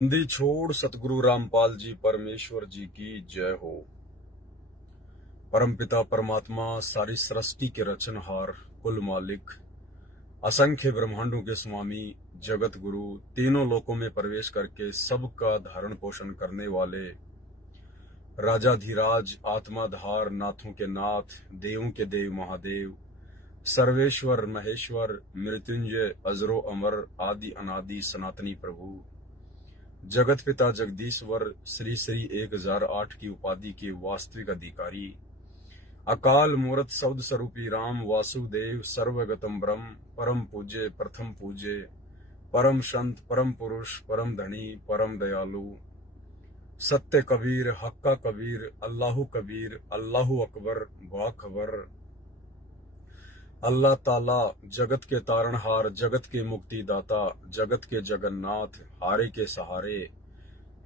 बंदी छोड़ सतगुरु रामपाल जी परमेश्वर जी की जय हो। परमपिता परमात्मा सारी सृष्टि के रचनहार, कुल मालिक, असंख्य ब्रह्मांडों के स्वामी, जगत गुरु, तीनों लोकों में प्रवेश करके सबका धारण पोषण करने वाले राजाधिराज, आत्माधार, नाथों के नाथ, देवों के देव महादेव, सर्वेश्वर महेश्वर, मृत्युंजय, अजरो अमर, आदि अनादि सनातनी प्रभु, जगत पिता जगदीश्वर, श्री श्री 1008 की उपाधि के वास्तविक अधिकारी, अकाल मूर्त शब्द स्वरूपी राम वासुदेव, सर्वगतम ब्रह्म, परम पूज्य, प्रथम पूज्य, परम संत, परम पुरुष, परम धनी, परम दयालु, सत्य कबीर, हक्का कबीर, अल्लाहु कबीर, अल्लाहु अकबर, बाखबर, अल्लाह ताला, जगत के तारणहार, जगत के मुक्तिदाता, जगत के जगन्नाथ, हारे के सहारे,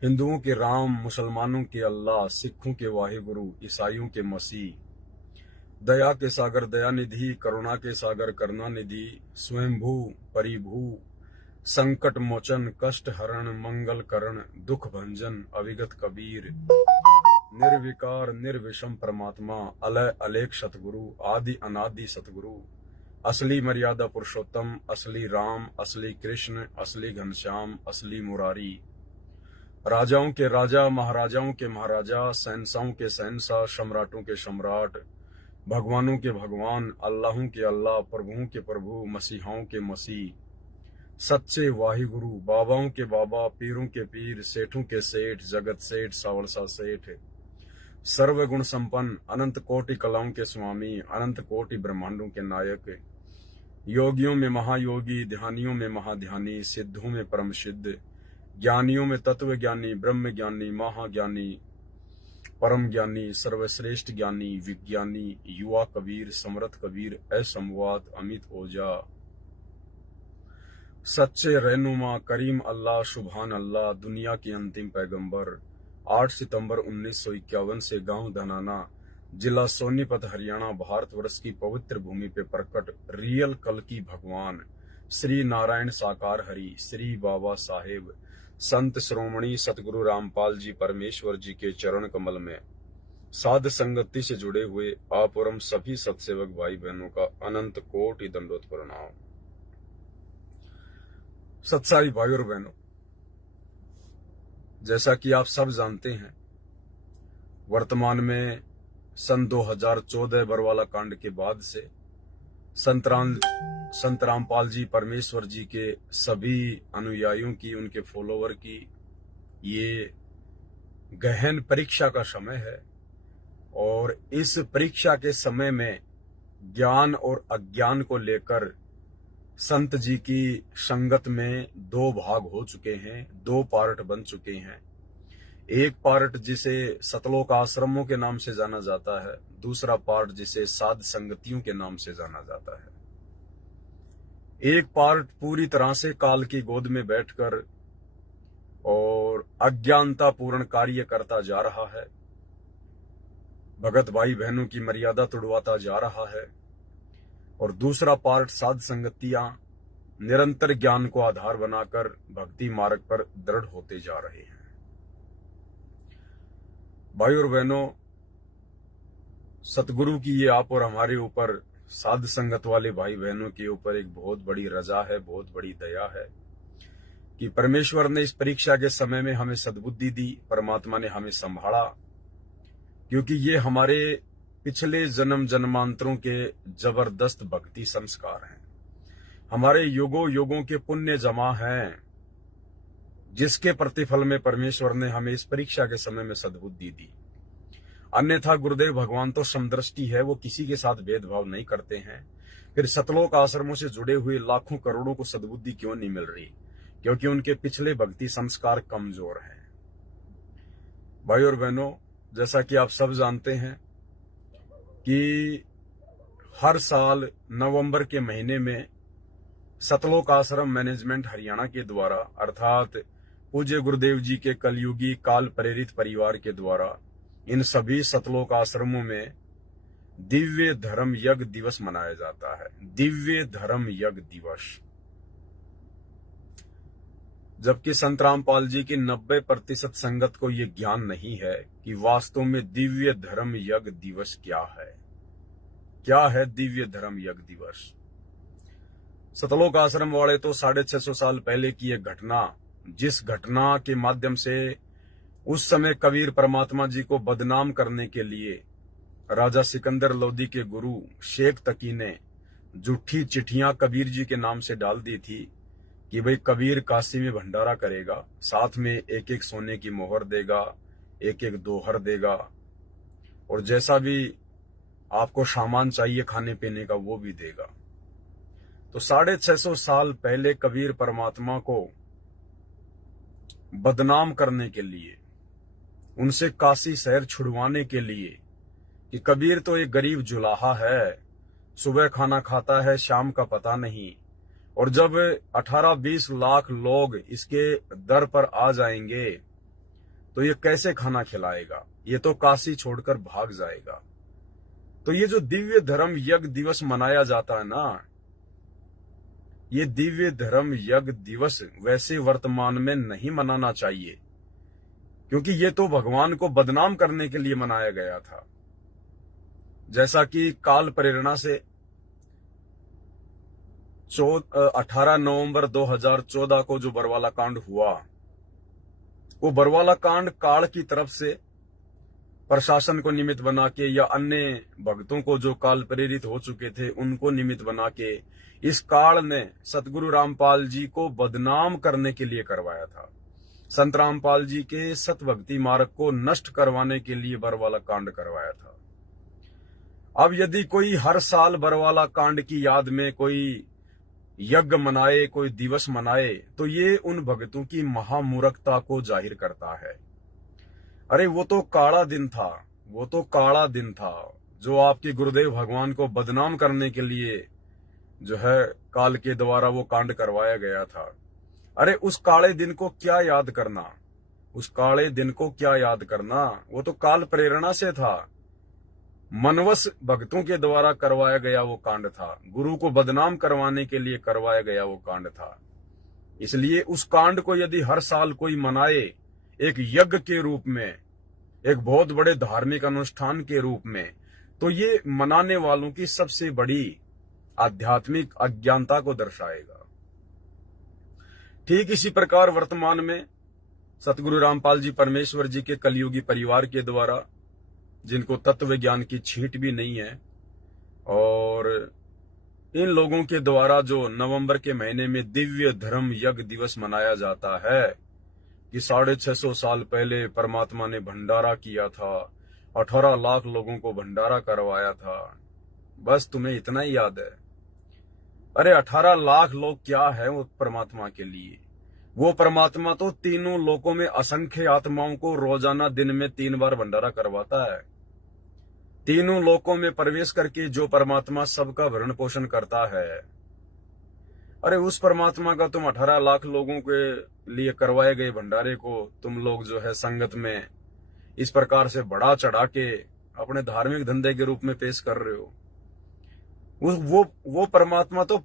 हिंदुओं के राम, मुसलमानों के अल्लाह, सिखों के वाहिगुरु, ईसाइयों के मसीह, दया के सागर दयानिधि, करुणा के सागर करुणानिधि, स्वयंभू परिभू, संकट मोचन, कष्ट हरण, मंगल करण, दुख भंजन, अविगत कबीर, निर्विकार निर्विषम परमात्मा, अलय अलेख सतगुरु, आदि अनादि सतगुरु, असली मर्यादा पुरुषोत्तम, असली राम, असली कृष्ण, असली घनश्याम, असली मुरारी, राजाओं के राजा, महाराजाओं के महाराजा, शहंशाहों के शहंशाह, सम्राटों के सम्राट, भगवानों के भगवान, अल्लाहों के अल्लाह, प्रभुओं के प्रभु, मसीहाओं के मसीह, सच्चे वाहिगुरु, बाबाओं के बाबा, पीरों के पीर, सेठों के सेठ, जगत सेठ, सावरसा सेठ, सर्वगुण संपन्न, अनंत कोटि कलाओं के स्वामी, अनंत कोटि ब्रह्मांडों के नायक, योगियों में महायोगी, ध्यानियों में महाध्यानी, सिद्धों में परम सिद्ध, ज्ञानियों में तत्व ज्ञानी, ब्रह्म ज्ञानी, महाज्ञानी, परम ज्ञानी, सर्वश्रेष्ठ ज्ञानी, विज्ञानी, युवा कबीर, समर्थ कबीर, असंवाद, अमित ओझा, सच्चे रहनुमा, करीम अल्लाह, सुभान अल्लाह, दुनिया की अंतिम पैगंबर, 8 सितंबर 1951 से गांव धनाना, जिला सोनीपत, हरियाणा, भारतवर्ष की पवित्र भूमि पे प्रकट रियल कल्कि भगवान श्री नारायण साकार हरि, श्री बाबा साहेब संत श्रोमणी सतगुरु रामपाल जी परमेश्वर जी के चरण कमल में साध संगति से जुड़े हुए आप और हम सभी सत्सेवक भाई बहनों का अनंत कोटि दंडोत प्रणाम। सत्साई भाई और बहनों, जैसा कि आप सब जानते हैं, वर्तमान में सन 2014 बरवाला कांड के बाद से संत रामपाल जी परमेश्वर जी के सभी अनुयायियों की, उनके फॉलोवर की ये गहन परीक्षा का समय है। और इस परीक्षा के समय में ज्ञान और अज्ञान को लेकर संत जी की संगत में दो भाग हो चुके हैं, दो पार्ट बन चुके हैं। एक पार्ट जिसे सतलोक आश्रमों के नाम से जाना जाता है, दूसरा पार्ट जिसे साध संगतियों के नाम से जाना जाता है। एक पार्ट पूरी तरह से काल की गोद में बैठकर और अज्ञानता पूर्ण कार्य करता जा रहा है, भगत भाई बहनों की मर्यादा तोड़वाता जा रहा है, और दूसरा पार्ट साध संगतियां निरंतर ज्ञान को आधार बनाकर भक्ति मार्ग पर दृढ़ होते जा रहे हैं। भाई और बहनों, सतगुरु की ये आप और हमारे ऊपर, साध संगत वाले भाई बहनों के ऊपर एक बहुत बड़ी रजा है, बहुत बड़ी दया है कि परमेश्वर ने इस परीक्षा के समय में हमें सद्बुद्धि दी, परमात्मा ने हमें संभाला, क्योंकि ये हमारे पिछले जन्म जन्मांतरों के जबरदस्त भक्ति संस्कार हैं, हमारे युगों युगों के पुण्य जमा हैं, जिसके प्रतिफल में परमेश्वर ने हमें इस परीक्षा के समय में सद्बुद्धि दी। अन्यथा गुरुदेव भगवान तो समदृष्टि है, वो किसी के साथ भेदभाव नहीं करते हैं। फिर सतलोक आश्रमों से जुड़े हुए लाखों करोड़ों को सद्बुद्धि क्यों नहीं मिल रही? क्योंकि उनके पिछले भक्ति संस्कार कमजोर हैं। भाई और बहनों, जैसा कि आप सब जानते हैं कि हर साल नवंबर के महीने में सतलोक आश्रम मैनेजमेंट हरियाणा के द्वारा, अर्थात पूज्य गुरुदेव जी के कलयुगी काल प्रेरित परिवार के द्वारा, इन सभी सतलोक आश्रमों में दिव्य धर्म यज्ञ दिवस मनाया जाता है। दिव्य धर्म यज्ञ दिवस, जबकि संत रामपाल जी की 90% संगत को ये ज्ञान नहीं है कि वास्तव में दिव्य धर्म यज्ञ दिवस क्या है। क्या है दिव्य धर्म यज्ञ दिवस? सतलोक आश्रम वाले तो 650 साल पहले की एक घटना, जिस घटना के माध्यम से उस समय कबीर परमात्मा जी को बदनाम करने के लिए राजा सिकंदर लोदी के गुरु शेख तकी ने झूठी चिट्ठियां कबीर जी के नाम से डाल दी थी कि भाई कबीर काशी में भंडारा करेगा, साथ में एक एक सोने की मोहर देगा, एक एक दोहर देगा, और जैसा भी आपको सामान चाहिए खाने पीने का वो भी देगा। तो 650 साल पहले कबीर परमात्मा को बदनाम करने के लिए, उनसे काशी शहर छुड़वाने के लिए कि कबीर तो एक गरीब जुलाहा है, सुबह खाना खाता है, शाम का पता नहीं, और जब 18-20 लाख लोग इसके दर पर आ जाएंगे तो ये कैसे खाना खिलाएगा, ये तो काशी छोड़कर भाग जाएगा। तो ये जो दिव्य धर्म यज्ञ दिवस मनाया जाता है ना, ये दिव्य धर्म यज्ञ दिवस वैसे वर्तमान में नहीं मनाना चाहिए, क्योंकि ये तो भगवान को बदनाम करने के लिए मनाया गया था। जैसा कि काल प्रेरणा से 18 नवंबर 2014 को जो बरवाला कांड हुआ, वो बरवाला कांड काल की तरफ से प्रशासन को निमित्त बना के या अन्य भक्तों को जो काल प्रेरित हो चुके थे उनको निमित्त बना के इस काल ने सतगुरु रामपाल जी को बदनाम करने के लिए करवाया था। संत रामपाल जी के सत भक्ति मार्ग को नष्ट करवाने के लिए बरवाला कांड करवाया था। अब यदि कोई हर साल बरवाला कांड की याद में कोई यज्ञ मनाए, कोई दिवस मनाए, तो ये उन भक्तों की महामूर्खता को जाहिर करता है। अरे वो तो काला दिन था, वो तो काला दिन था जो आपके गुरुदेव भगवान को बदनाम करने के लिए जो है काल के द्वारा वो कांड करवाया गया था। अरे उस काले दिन को क्या याद करना, उस काले दिन को क्या याद करना, वो तो काल प्रेरणा से था, मनवश भक्तों के द्वारा करवाया गया वो कांड था, गुरु को बदनाम करवाने के लिए करवाया गया वो कांड था। इसलिए उस कांड को यदि हर साल कोई मनाए एक यज्ञ के रूप में, एक बहुत बड़े धार्मिक अनुष्ठान के रूप में, तो ये मनाने वालों की सबसे बड़ी आध्यात्मिक अज्ञानता को दर्शाएगा। ठीक इसी प्रकार वर्तमान में सतगुरु रामपाल जी परमेश्वर जी के कलयुगी परिवार के द्वारा, जिनको तत्व ज्ञान की छींट भी नहीं है, और इन लोगों के द्वारा जो नवंबर के महीने में दिव्य धर्म यज्ञ दिवस मनाया जाता है कि 650 साल पहले परमात्मा ने भंडारा किया था, 18 लाख लोगों को भंडारा करवाया था। बस तुम्हें इतना ही याद है? अरे 18 लाख लोग क्या है वो परमात्मा के लिए? वो परमात्मा तो तीनों लोकों में असंख्य आत्माओं को रोजाना दिन में 3 बार भंडारा करवाता है। तीनों लोकों में प्रवेश करके जो परमात्मा सबका भरण पोषण करता है, अरे उस परमात्मा का तुम 18 लाख लोगों के लिए करवाए गए भंडारे को तुम लोग जो है संगत में इस प्रकार से बढ़ा चढ़ा के अपने धार्मिक धंधे के रूप में पेश कर रहे हो। वो परमात्मा तो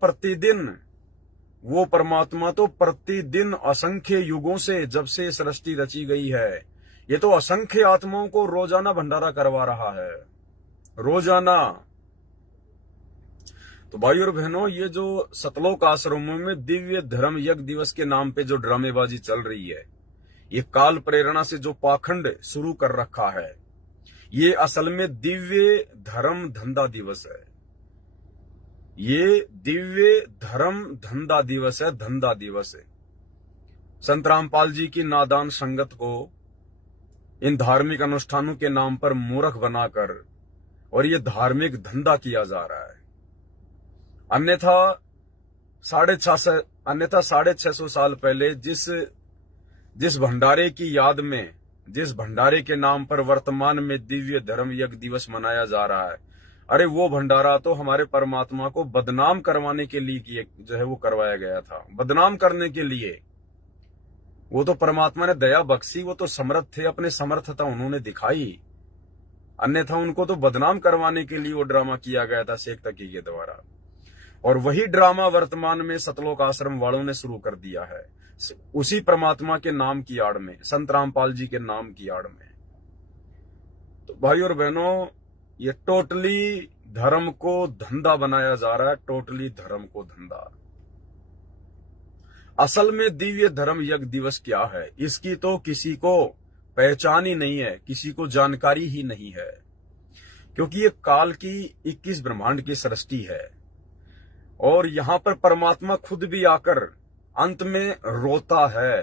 प्रतिदिन असंख्य युगों से, जब से सृष्टि रची गई है, ये तो असंख्य आत्माओं को रोजाना भंडारा करवा रहा है, रोजाना। तो भाई और बहनों, ये जो सतलोक आश्रमों में दिव्य धर्म यज्ञ दिवस के नाम पे जो ड्रामेबाजी चल रही है, ये काल प्रेरणा से जो पाखंड शुरू कर रखा है, ये असल में दिव्य धर्म धंधा दिवस है। ये दिव्य धर्म धंधा दिवस है, धंधा दिवस है। संत रामपाल जी की नादान संगत को इन धार्मिक अनुष्ठानों के नाम पर मूर्ख बनाकर और ये धार्मिक धंधा किया जा रहा है। अन्यथा 650 साल पहले जिस भंडारे की याद में, जिस भंडारे के नाम पर वर्तमान में दिव्य धर्म यज्ञ दिवस मनाया जा रहा है, अरे वो भंडारा तो हमारे परमात्मा को बदनाम करवाने के लिए जो है वो करवाया गया था, बदनाम करने के लिए। वो तो परमात्मा ने दया बख्शी, वो तो समर्थ थे, अपने समर्थता उन्होंने दिखाई। अन्यथा उनको तो बदनाम करवाने के लिए वो ड्रामा किया गया था शेख तकी के द्वारा। और वही ड्रामा वर्तमान में सतलोक आश्रम वालों ने शुरू कर दिया है, उसी परमात्मा के नाम की आड़ में, संत रामपाल जी के नाम की आड़ में। तो भाई और बहनों, ये टोटली धर्म को धंधा बनाया जा रहा है, टोटली धर्म को धंधा। असल में दिव्य धर्म यज्ञ दिवस क्या है, इसकी तो किसी को पहचान ही नहीं है, किसी को जानकारी ही नहीं है, क्योंकि ये काल की 21 ब्रह्मांड की सृष्टि है और यहां पर परमात्मा खुद भी आकर अंत में रोता है।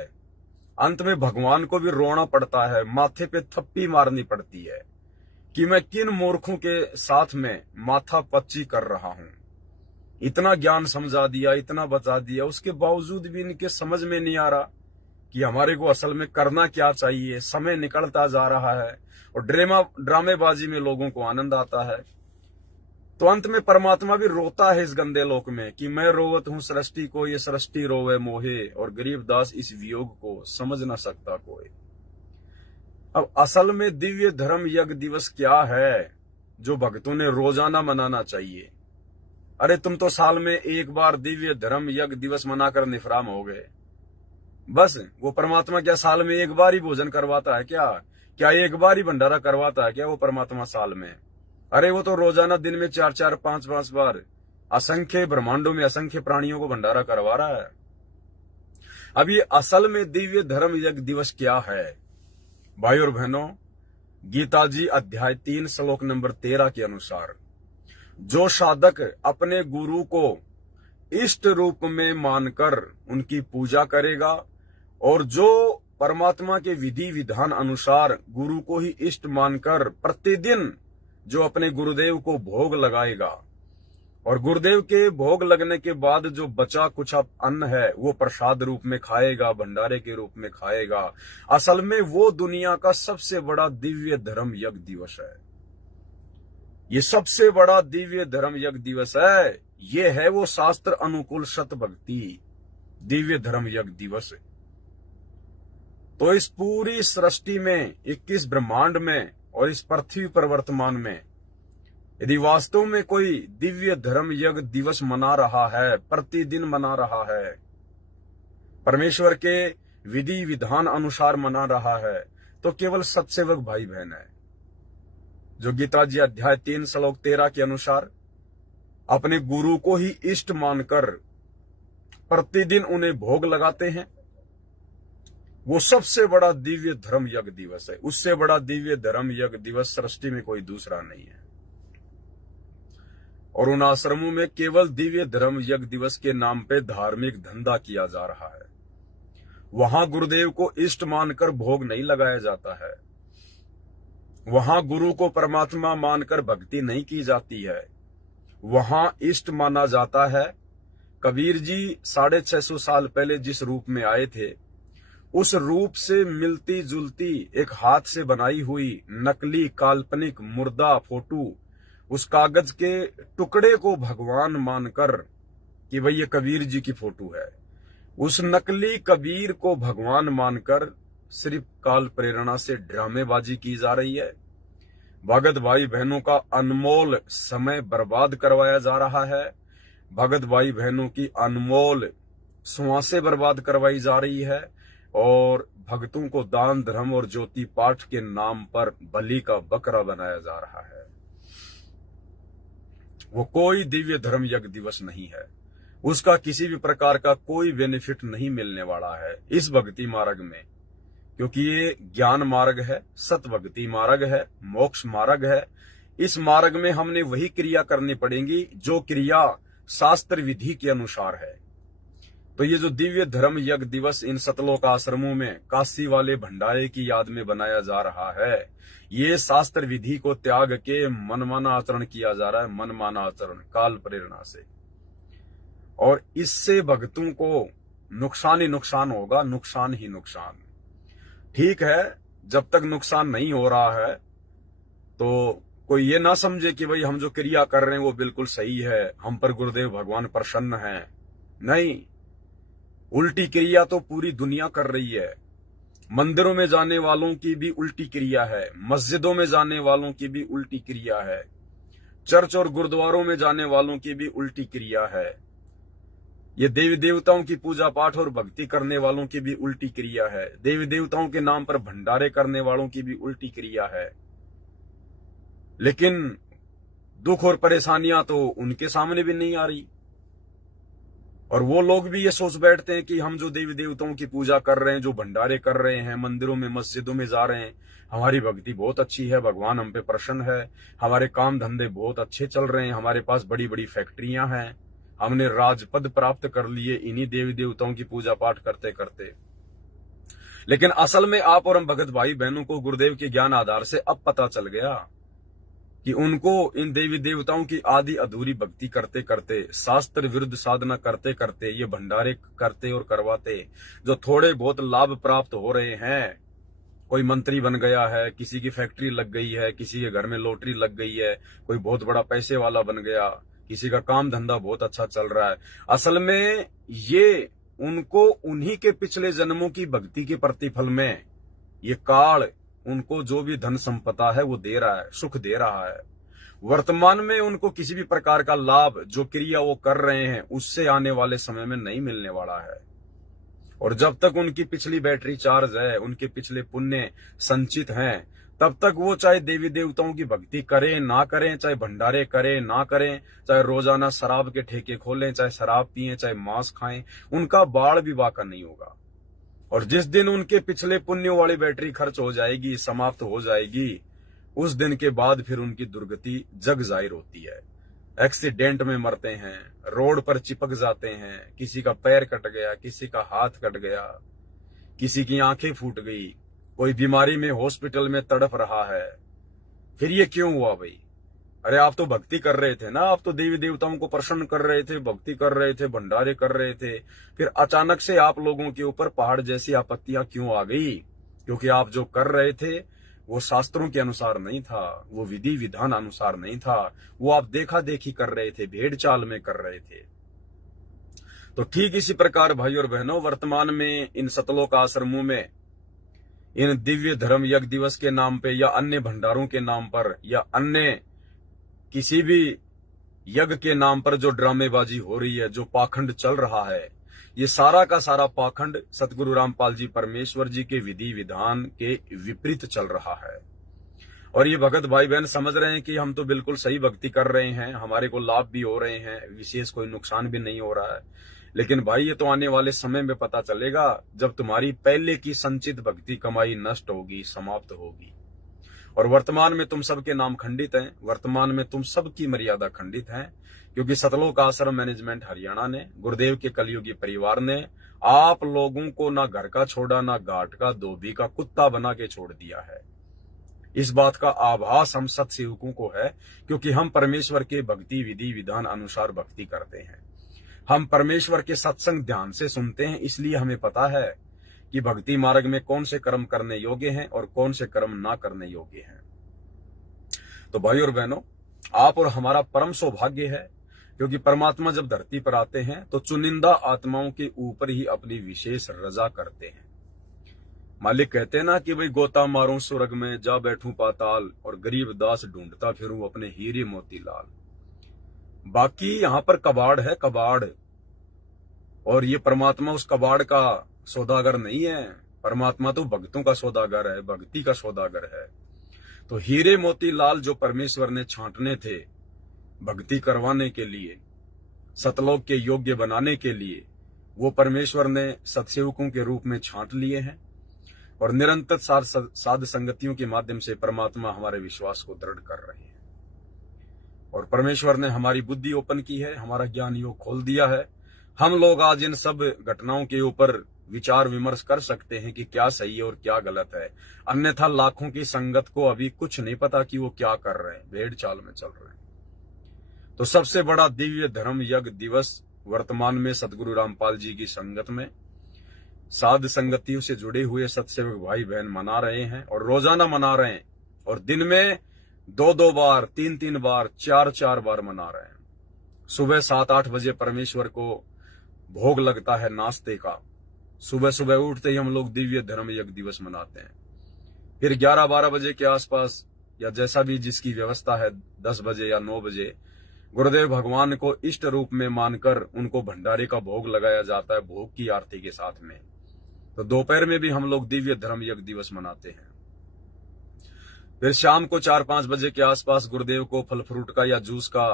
अंत में भगवान को भी रोना पड़ता है, माथे पे थप्पी मारनी पड़ती है कि मैं किन मूर्खों के साथ में माथा पच्ची कर रहा हूं। इतना ज्ञान समझा दिया, इतना बता दिया, उसके बावजूद भी इनके समझ में नहीं आ रहा कि हमारे को असल में करना क्या चाहिए। समय निकलता जा रहा है और ड्रामेबाजी में लोगों को आनंद आता है। तो अंत में परमात्मा भी रोता है इस गंदे लोक में कि मैं रोवत हूं सृष्टि को, ये सृष्टि रोवे मोहे, और गरीब दास इस वियोग को समझ न सकता कोई। अब असल में दिव्य धर्म यज्ञ दिवस क्या है जो भक्तों ने रोजाना मनाना चाहिए? अरे तुम तो साल में एक बार दिव्य धर्म यज्ञ दिवस मनाकर निफराम हो गए। बस वो परमात्मा क्या साल में एक बार ही भोजन करवाता है क्या एक बार ही भंडारा करवाता है क्या वो परमात्मा साल में? अरे वो तो रोजाना दिन में 4-4, 5-5 बार असंख्य ब्रह्मांडों में असंख्य प्राणियों को भंडारा करवा रहा है। अब ये असल में दिव्य धर्म यज्ञ दिवस क्या है? भाई और बहनों, गीता जी अध्याय 3 श्लोक नंबर 13 के अनुसार, जो साधक अपने गुरु को इष्ट रूप में मानकर उनकी पूजा करेगा और जो परमात्मा के विधि विधान अनुसार गुरु को ही इष्ट मानकर प्रतिदिन जो अपने गुरुदेव को भोग लगाएगा और गुरुदेव के भोग लगने के बाद जो बचा कुछ अन्न है वो प्रसाद रूप में खाएगा, भंडारे के रूप में खाएगा, असल में वो दुनिया का सबसे बड़ा दिव्य धर्म यज्ञ दिवस है। ये सबसे बड़ा दिव्य धर्म यज्ञ दिवस है। ये है वो शास्त्र अनुकूल सत भक्ति दिव्य धर्म यज्ञ दिवस। तो इस पूरी सृष्टि में, 21 ब्रह्मांड में और इस पृथ्वी पर वर्तमान में यदि वास्तव में कोई दिव्य धर्म यज्ञ दिवस मना रहा है, प्रतिदिन मना रहा है, परमेश्वर के विधि विधान अनुसार मना रहा है, तो केवल सत्सेवक भाई बहन है जो गीता जी अध्याय 3 श्लोक 13 के अनुसार अपने गुरु को ही इष्ट मानकर प्रतिदिन उन्हें भोग लगाते हैं। वो सबसे बड़ा दिव्य धर्म यज्ञ दिवस है। उससे बड़ा दिव्य धर्म यज्ञ दिवस सृष्टि में कोई दूसरा नहीं है। और उन आश्रमों में केवल दिव्य धर्म यज्ञ दिवस के नाम पे धार्मिक धंधा किया जा रहा है। वहां गुरुदेव को इष्ट मानकर भोग नहीं लगाया जाता है, वहां गुरु को परमात्मा मानकर भक्ति नहीं की जाती है, वहां इष्ट माना जाता है। कबीर जी 650 साल पहले जिस रूप में आए थे उस रूप से मिलती जुलती एक हाथ से बनाई हुई नकली काल्पनिक मुर्दा फोटो, उस कागज के टुकड़े को भगवान मानकर कि भाई ये कबीर जी की फोटो है, उस नकली कबीर को भगवान मानकर सिर्फ काल प्रेरणा से ड्रामेबाजी की जा रही है। भगत भाई बहनों का अनमोल समय बर्बाद करवाया जा रहा है। भगत भाई बहनों की अनमोल श्वासें बर्बाद करवाई जा रही है और भक्तों को दान धर्म और ज्योति पाठ के नाम पर बलि का बकरा बनाया जा रहा है। वो कोई दिव्य धर्म यज्ञ दिवस नहीं है, उसका किसी भी प्रकार का कोई बेनिफिट नहीं मिलने वाला है इस भक्ति मार्ग में, क्योंकि ये ज्ञान मार्ग है, सत भक्ति मार्ग है, मोक्ष मार्ग है। इस मार्ग में हमने वही क्रिया करनी पड़ेगी जो क्रिया शास्त्र विधि के अनुसार है। तो ये जो दिव्य धर्म यज्ञ दिवस इन सतलोक आश्रमों में काशी वाले भंडारे की याद में बनाया जा रहा है, ये शास्त्र विधि को त्याग के मनमाना आचरण किया जा रहा है, मनमाना आचरण काल प्रेरणा से। और इससे भक्तों को नुकसान ही नुकसान होगा, नुकसान ही नुकसान। ठीक है, जब तक नुकसान नहीं हो रहा है तो कोई ये ना समझे कि भाई हम जो क्रिया कर रहे हैं वो बिल्कुल सही है, हम पर गुरुदेव भगवान प्रसन्न हैं। नहीं, उल्टी क्रिया तो पूरी दुनिया कर रही है। मंदिरों में जाने वालों की भी उल्टी क्रिया है, मस्जिदों में जाने वालों की भी उल्टी क्रिया है, चर्च और गुरुद्वारों में जाने वालों की भी उल्टी क्रिया है। ये देवी देवताओं की पूजा पाठ और भक्ति करने वालों की भी उल्टी क्रिया है। देवी देवताओं के नाम पर भंडारे करने वालों की भी उल्टी क्रिया है। लेकिन दुख और परेशानियां तो उनके सामने भी नहीं आ रही, और वो लोग भी ये सोच बैठते हैं कि हम जो देवी देवताओं की पूजा कर रहे हैं, जो भंडारे कर रहे हैं, मंदिरों में मस्जिदों में जा रहे हैं, हमारी भक्ति बहुत अच्छी है, भगवान हम पे प्रसन्न है, हमारे काम धंधे बहुत अच्छे चल रहे हैं, हमारे पास बड़ी बड़ी फैक्ट्रियां हैं, हमने राजपद प्राप्त कर लिए इन्हीं देवी देवताओं की पूजा पाठ करते करते। लेकिन असल में आप और हम भगत भाई बहनों को गुरुदेव के ज्ञान आधार से अब पता चल गया कि उनको इन देवी देवताओं की आधी अधूरी भक्ति करते करते, शास्त्र विरुद्ध साधना करते करते, ये भंडारे करते और करवाते जो थोड़े बहुत लाभ प्राप्त हो रहे हैं, कोई मंत्री बन गया है, किसी की फैक्ट्री लग गई है, किसी के घर में लॉटरी लग गई है, कोई बहुत बड़ा पैसे वाला बन गया, किसी का काम धंधा बहुत अच्छा चल रहा है, असल में ये उनको उन्हीं के पिछले जन्मों की भक्ति के प्रतिफल में ये काल उनको जो भी धन संपदा है वो दे रहा है, सुख दे रहा है। वर्तमान में उनको किसी भी प्रकार का लाभ जो क्रिया वो कर रहे हैं उससे आने वाले समय में नहीं मिलने वाला है। और जब तक उनकी पिछली बैटरी चार्ज है, उनके पिछले पुण्य संचित हैं, तब तक वो चाहे देवी देवताओं की भक्ति करें ना करें, चाहे भंडारे करें ना करें, चाहे रोजाना शराब के ठेके खोलें, चाहे शराब पिएं, चाहे मांस खाएं, उनका बाढ़ भी बाका नहीं होगा। और जिस दिन उनके पिछले पुण्यों वाली बैटरी खर्च हो जाएगी, समाप्त हो जाएगी, उस दिन के बाद फिर उनकी दुर्गति जग जाहिर होती है। एक्सीडेंट में मरते हैं, रोड पर चिपक जाते हैं, किसी का पैर कट गया, किसी का हाथ कट गया, किसी की आंखें फूट गई, कोई बीमारी में हॉस्पिटल में तड़प रहा है। फिर ये क्यों हुआ भाई? अरे आप तो भक्ति कर रहे थे ना, आप तो देवी देवताओं को प्रसन्न कर रहे थे, भक्ति कर रहे थे, भंडारे कर रहे थे, फिर अचानक से आप लोगों के ऊपर पहाड़ जैसी आपत्तियां क्यों आ गई? क्योंकि आप जो कर रहे थे वो शास्त्रों के अनुसार नहीं था, वो विधि विधान अनुसार नहीं था, वो आप देखा देखी कर रहे थे, भेड़ चाल में कर रहे थे। तो ठीक इसी प्रकार भाई और बहनों, वर्तमान में इन सतलोक आश्रमों में इन दिव्य धर्म यज्ञ दिवस के नाम पे या अन्य भंडारों के नाम पर या अन्य किसी भी यज्ञ के नाम पर जो ड्रामेबाजी हो रही है, जो पाखंड चल रहा है, ये सारा का सारा पाखंड सतगुरु रामपाल जी परमेश्वर जी के विधि विधान के विपरीत चल रहा है। और ये भगत भाई बहन समझ रहे हैं कि हम तो बिल्कुल सही भक्ति कर रहे हैं, हमारे को लाभ भी हो रहे हैं, विशेष कोई नुकसान भी नहीं हो रहा है। लेकिन भाई ये तो आने वाले समय में पता चलेगा जब तुम्हारी पहले की संचित भक्ति कमाई नष्ट होगी, समाप्त होगी। और वर्तमान में तुम सबके नाम खंडित हैं, वर्तमान में तुम सबकी मर्यादा खंडित है, क्योंकि सतलोक आश्रम मैनेजमेंट हरियाणा ने, गुरुदेव के कलयुगी परिवार ने आप लोगों को ना घर का छोड़ा, ना घाट का धोबी का कुत्ता बना के छोड़ दिया है। इस बात का आभास हम सत्सेवकों को है, क्योंकि हम परमेश्वर के भक्ति विधि विधान अनुसार भक्ति करते हैं, हम परमेश्वर के सत्संग ध्यान से सुनते हैं, इसलिए हमें पता है कि भक्ति मार्ग में कौन से कर्म करने योग्य हैं और कौन से कर्म ना करने योग्य हैं। तो भाई और बहनों, आप और हमारा परम सौभाग्य है, क्योंकि परमात्मा जब धरती पर आते हैं तो चुनिंदा आत्माओं के ऊपर ही अपनी विशेष रजा करते हैं। मालिक कहते हैं ना कि भाई गोता मारूं स्वर्ग में, जा बैठूं पाताल, और गरीब दास ढूंढता फिरूं अपने हीरे मोती लाल। बाकी यहां पर कबाड़ है, कबाड़, और ये परमात्मा उस कबाड़ का सौदागर नहीं है, परमात्मा तो भक्तों का सौदागर है, भक्ति का सौदागर है। तो हीरे मोती लाल जो परमेश्वर ने छांटने थे भक्ति करवाने के लिए, सतलोक के योग्य बनाने के लिए, वो परमेश्वर ने सत्सेवकों के रूप में छांट लिए हैं। और निरंतर साध संगतियों के माध्यम से परमात्मा हमारे विश्वास को दृढ़ कर रहे हैं। और परमेश्वर ने हमारी बुद्धि ओपन की है, हमारा ज्ञान योग खोल दिया है। हम लोग आज इन सब घटनाओं के ऊपर विचार विमर्श कर सकते हैं कि क्या सही है और क्या गलत है। अन्यथा लाखों की संगत को अभी कुछ नहीं पता कि वो क्या कर रहे हैं, भेड़ चाल में चल रहे हैं। तो सबसे बड़ा दिव्य धर्म यज्ञ दिवस वर्तमान में सतगुरु रामपाल जी की संगत में साध संगतियों से जुड़े हुए सत्सेवक भाई बहन मना रहे हैं, और रोजाना मना रहे हैं, और दिन में 2-2 बार, 3-3 बार, 4-4 बार मना रहे हैं। सुबह 7-8 बजे परमेश्वर को भोग लगता है नाश्ते का, सुबह सुबह उठते ही हम लोग दिव्य धर्म यज्ञ दिवस मनाते हैं। फिर 11-12 बजे के आसपास या जैसा भी जिसकी व्यवस्था है 10 बजे या 9 बजे गुरुदेव भगवान को इष्ट रूप में मानकर उनको भंडारे का भोग लगाया जाता है भोग की आरती के साथ में। तो दोपहर में भी हम लोग दिव्य धर्म यज्ञ दिवस मनाते हैं। फिर शाम को 4-5 बजे के आसपास गुरुदेव को फल फ्रूट का या जूस का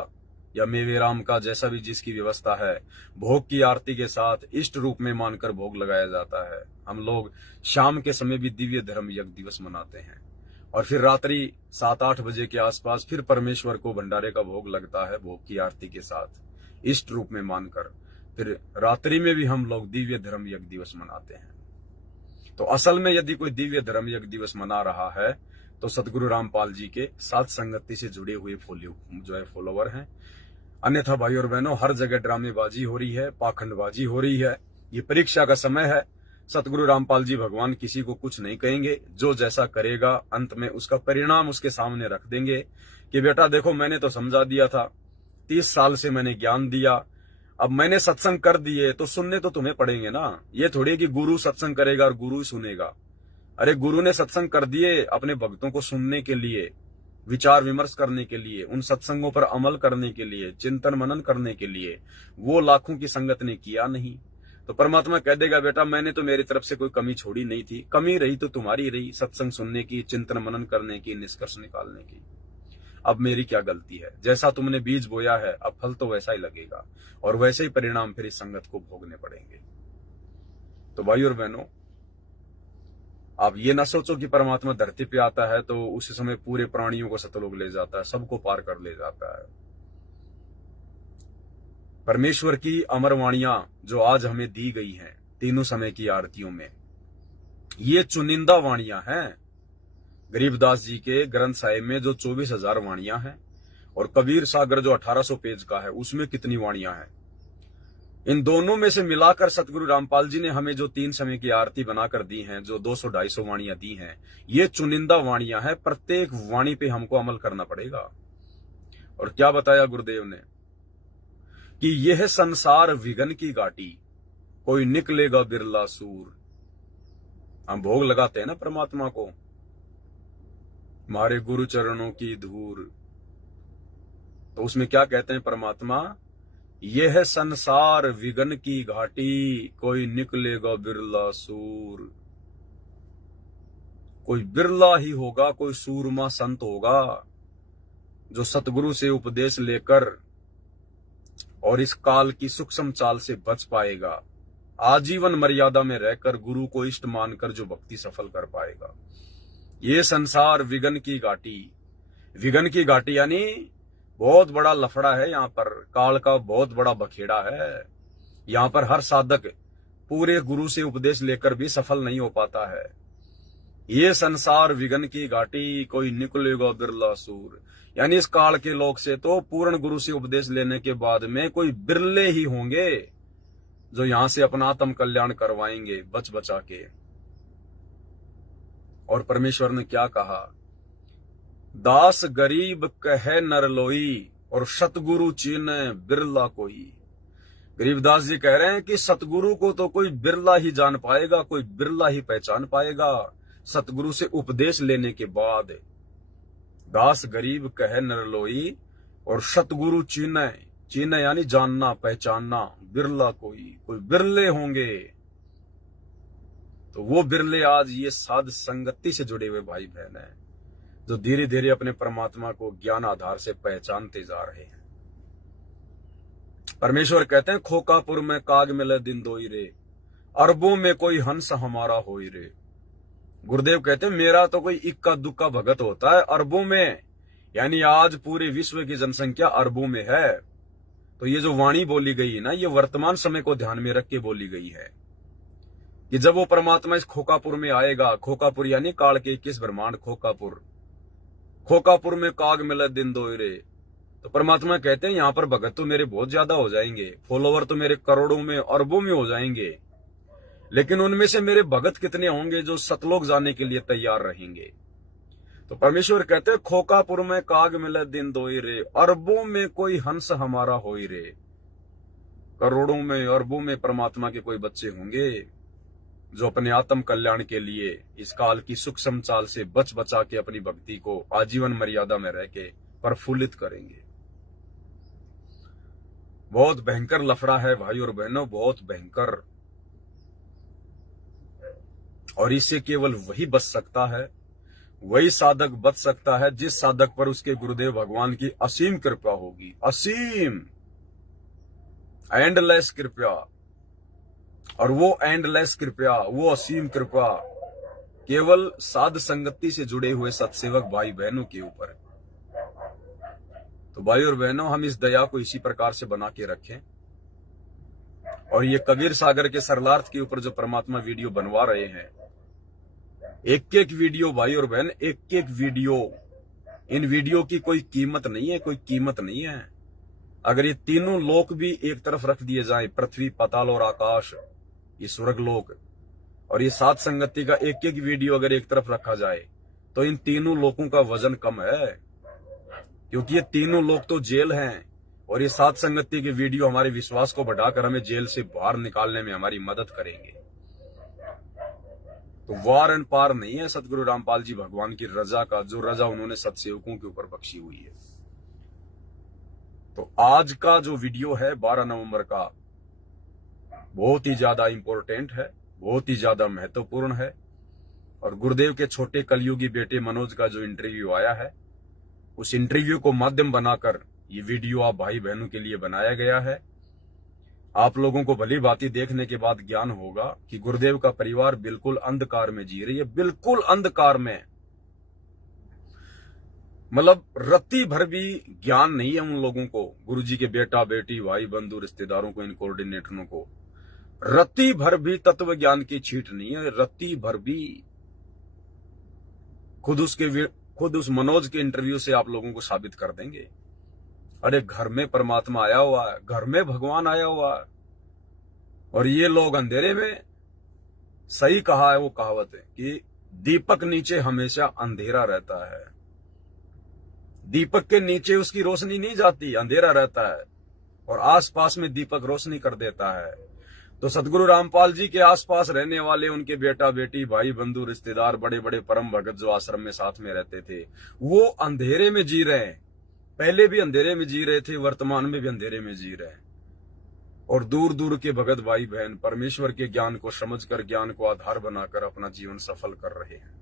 या मेवे राम का जैसा भी जिसकी व्यवस्था है भोग की आरती के साथ इष्ट रूप में मानकर भोग लगाया जाता है। हम लोग शाम के समय भी दिव्य धर्म यज्ञ दिवस मनाते हैं। और फिर रात्रि 7-8 बजे के आसपास फिर परमेश्वर को भंडारे का भोग लगता है भोग की आरती के साथ इष्ट रूप में मानकर। फिर रात्रि में भी हम लोग दिव्य धर्म यज्ञ दिवस मनाते हैं। तो असल में यदि कोई दिव्य धर्म यज्ञ दिवस मना रहा है तो सतगुरु रामपाल जी के साथ संगति से जुड़े हुए फॉलोवर हैं। अन्यथा भाई और बहनों, हर जगह ड्रामेबाजी हो रही है, पाखंडबाजी हो रही है। ये परीक्षा का समय है। सतगुरु रामपाल जी भगवान किसी को कुछ नहीं कहेंगे। जो जैसा करेगा अंत में उसका परिणाम उसके सामने रख देंगे कि बेटा देखो मैंने तो समझा दिया था, 30 साल से मैंने ज्ञान दिया, अब मैंने सत्संग कर दिए तो सुनने तो तुम्हें पड़ेंगे ना। ये थोड़ी कि गुरु सत्संग करेगा और गुरु ही सुनेगा। अरे गुरु ने सत्संग कर दिए अपने भक्तों को सुनने के लिए, विचार विमर्श करने के लिए, उन सत्संगों पर अमल करने के लिए, चिंतन मनन करने के लिए। वो लाखों की संगत ने किया नहीं। तो परमात्मा कह देगा बेटा मैंने तो मेरी तरफ से कोई कमी छोड़ी नहीं थी, कमी रही तो तुम्हारी रही, सत्संग सुनने की, चिंतन मनन करने की, निष्कर्ष निकालने की। अब मेरी क्या गलती है? जैसा तुमने बीज बोया है अब फल तो वैसा ही लगेगा और वैसे ही परिणाम फिर इस संगत को भोगने पड़ेंगे। तो भाई और बहनों, आप ये ना सोचो कि परमात्मा धरती पे आता है तो उसी समय पूरे प्राणियों को सतलोक ले जाता है, सबको पार कर ले जाता है। परमेश्वर की अमर वाणियां जो आज हमें दी गई हैं तीनों समय की आरतियों में, ये चुनिंदा वाणियां हैं। गरीबदास जी के ग्रंथ साहिब में जो 24,000 वाणियां हैं और कबीर सागर जो 1800 पेज का है उसमें कितनी वाणियां हैं। इन दोनों में से मिलाकर सतगुरु रामपाल जी ने हमें जो 3 समय की आरती बनाकर दी हैं, जो 200-250 वाणियां दी हैं, ये चुनिंदा वाणियां हैं। प्रत्येक वाणी पे हमको अमल करना पड़ेगा। और क्या बताया गुरुदेव ने कि यह संसार विघन की घाटी, कोई निकलेगा बिरला सूर। हम भोग लगाते हैं ना परमात्मा को, हमारे गुरु चरणों की धूर, तो उसमें क्या कहते हैं परमात्मा, यह संसार विघन की घाटी, कोई निकलेगा बिरला सूर। कोई बिरला ही होगा, कोई सूरमा संत होगा जो सतगुरु से उपदेश लेकर और इस काल की सूक्ष्म चाल से बच पाएगा, आजीवन मर्यादा में रहकर गुरु को इष्ट मानकर जो भक्ति सफल कर पाएगा। ये संसार विघन की घाटी, विघन की घाटी यानी बहुत बड़ा लफड़ा है। यहाँ पर काल का बहुत बड़ा बखेड़ा है। यहाँ पर हर साधक पूरे गुरु से उपदेश लेकर भी सफल नहीं हो पाता है। ये संसार विघन की घाटी, कोई निकलेगा बिरला सूर, यानी इस काल के लोग से तो पूर्ण गुरु से उपदेश लेने के बाद में कोई बिरले ही होंगे जो यहां से अपना आत्म कल्याण करवाएंगे बच बचा के। और परमेश्वर ने क्या कहा, दास गरीब कहे नर लोई और सतगुरु चीने बिरला कोई। गरीबदास जी कह रहे हैं कि सतगुरु को तो कोई बिरला ही जान पाएगा, कोई बिरला ही पहचान पाएगा सतगुरु से उपदेश लेने के बाद। दास गरीब कहे नर लोई और सतगुरु चीने, चीने यानी जानना पहचानना, बिरला कोई, कोई बिरले होंगे। तो वो बिरले आज ये साध संगति से जुड़े हुए भाई बहन हैं जो धीरे धीरे अपने परमात्मा को ज्ञान आधार से पहचानते जा रहे हैं। परमेश्वर कहते हैं, खोकापुर में काग मिले दिन दोई रे, अरबों में कोई हंस हमारा होई रे। गुरुदेव कहते हैं मेरा तो कोई इक्का दुक्का भगत होता है अरबों में, यानी आज पूरे विश्व की जनसंख्या अरबों में है। तो ये जो वाणी बोली गई है ना, ये वर्तमान समय को ध्यान में रख के बोली गई है कि जब वो परमात्मा इस खोकापुर में आएगा, खोकापुर यानी काल के 21 ब्रह्मांड खोकापुर, खोकापुर में काग मिले दिन दोई रे। तो परमात्मा कहते हैं यहां पर भगत तो मेरे बहुत ज्यादा हो जाएंगे, फॉलोवर तो मेरे करोड़ों में अरबों में हो जाएंगे, लेकिन उनमें से मेरे भगत कितने होंगे जो सतलोक जाने के लिए तैयार रहेंगे। तो परमेश्वर कहते हैं खोकापुर में काग मिले दिन दोई रे, अरबों में कोई हंस हमारा होई रे। करोड़ों में अरबों में परमात्मा के कोई बच्चे होंगे जो अपने आत्म कल्याण के लिए इस काल की सूक्ष्म चाल से बच बचा के अपनी भक्ति को आजीवन मर्यादा में रह के प्रफुल्लित करेंगे। बहुत भयंकर लफड़ा है भाई और बहनों, बहुत भयंकर। और इससे केवल वही बच सकता है, वही साधक बच सकता है जिस साधक पर उसके गुरुदेव भगवान की असीम कृपा होगी। असीम, एंडलेस कृपा। और वो एंडलेस कृपा, वो असीम कृपा केवल साध संगति से जुड़े हुए सत्सेवक भाई बहनों के ऊपर है। तो भाई और बहनों, हम इस दया को इसी प्रकार से बना के रखें। और ये कबीर सागर के सरलार्थ के ऊपर जो परमात्मा वीडियो बनवा रहे हैं, एक एक वीडियो भाई और बहन, एक एक वीडियो, इन वीडियो की कोई कीमत नहीं है, कोई कीमत नहीं है। अगर ये तीनों लोक भी एक तरफ रख दिए जाए, पृथ्वी, पाताल और आकाश, ये स्वर्ग लोक, और ये सात संगति का एक एक वीडियो अगर एक तरफ रखा जाए, तो इन तीनों लोकों का वजन कम है, क्योंकि ये तीनों लोग तो जेल हैं। और ये सात संगति के वीडियो हमारे विश्वास को बढ़ाकर हमें जेल से बाहर निकालने में हमारी मदद करेंगे। तो वार एंड पार नहीं है सतगुरु रामपाल जी भगवान की रजा का, जो रजा उन्होंने सत्सेवकों के ऊपर बख्शी हुई है। तो आज का जो वीडियो है 12 नवंबर का, बहुत ही ज्यादा इंपॉर्टेंट है, बहुत ही ज्यादा महत्वपूर्ण है। और गुरुदेव के छोटे कलयुगी बेटे मनोज का जो इंटरव्यू आया है, उस इंटरव्यू को माध्यम बनाकर ये वीडियो आप भाई बहनों के लिए बनाया गया है। आप लोगों को भली भांति देखने के बाद ज्ञान होगा कि गुरुदेव का परिवार बिल्कुल अंधकार में जी रही है, बिल्कुल अंधकार में। मतलब रत्ती भर भी ज्ञान नहीं है उन लोगों को, गुरुजी के बेटा बेटी भाई बंधु रिश्तेदारों को, इन कोऑर्डिनेटरों को रत्ती भर भी तत्व ज्ञान की छीट नहीं है, रत्ती भर भी। खुद उस मनोज के इंटरव्यू से आप लोगों को साबित कर देंगे। अरे घर में परमात्मा आया हुआ है, घर में भगवान आया हुआ है, और ये लोग अंधेरे में। सही कहा है वो कहावत है कि दीपक नीचे हमेशा अंधेरा रहता है, दीपक के नीचे उसकी रोशनी नहीं जाती, अंधेरा रहता है, और आसपास में दीपक रोशनी कर देता है। तो सतगुरु रामपाल जी के आसपास रहने वाले उनके बेटा बेटी भाई बंधु रिश्तेदार, बड़े बड़े परम भगत जो आश्रम में साथ में रहते थे, वो अंधेरे में जी रहे हैं। पहले भी अंधेरे में जी रहे थे, वर्तमान में भी अंधेरे में जी रहे हैं। और दूर दूर के भगत भाई बहन परमेश्वर के ज्ञान को समझकर, ज्ञान को आधार बनाकर अपना जीवन सफल कर रहे हैं।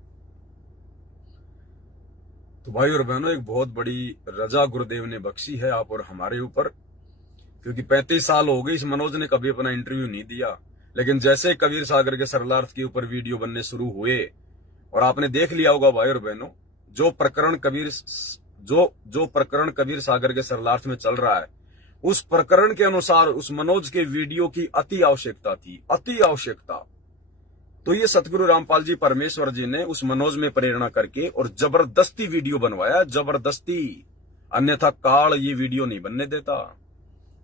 तो भाई और बहनों, एक बहुत बड़ी रजा गुरुदेव ने बख्शी है आप और हमारे ऊपर, क्योंकि 35 साल हो गए इस मनोज ने कभी अपना इंटरव्यू नहीं दिया। लेकिन जैसे कबीर सागर के सरलार्थ के ऊपर वीडियो बनने शुरू हुए, और आपने देख लिया होगा भाई और बहनों, जो प्रकरण कबीर सागर के सरलार्थ में चल रहा है, उस प्रकरण के अनुसार उस मनोज के वीडियो की अति आवश्यकता थी, अति आवश्यकता। तो ये सतगुरु रामपाल जी परमेश्वर जी ने उस मनोज में प्रेरणा करके और जबरदस्ती वीडियो बनवाया, जबरदस्ती। अन्यथा काल ये वीडियो नहीं बनने देता।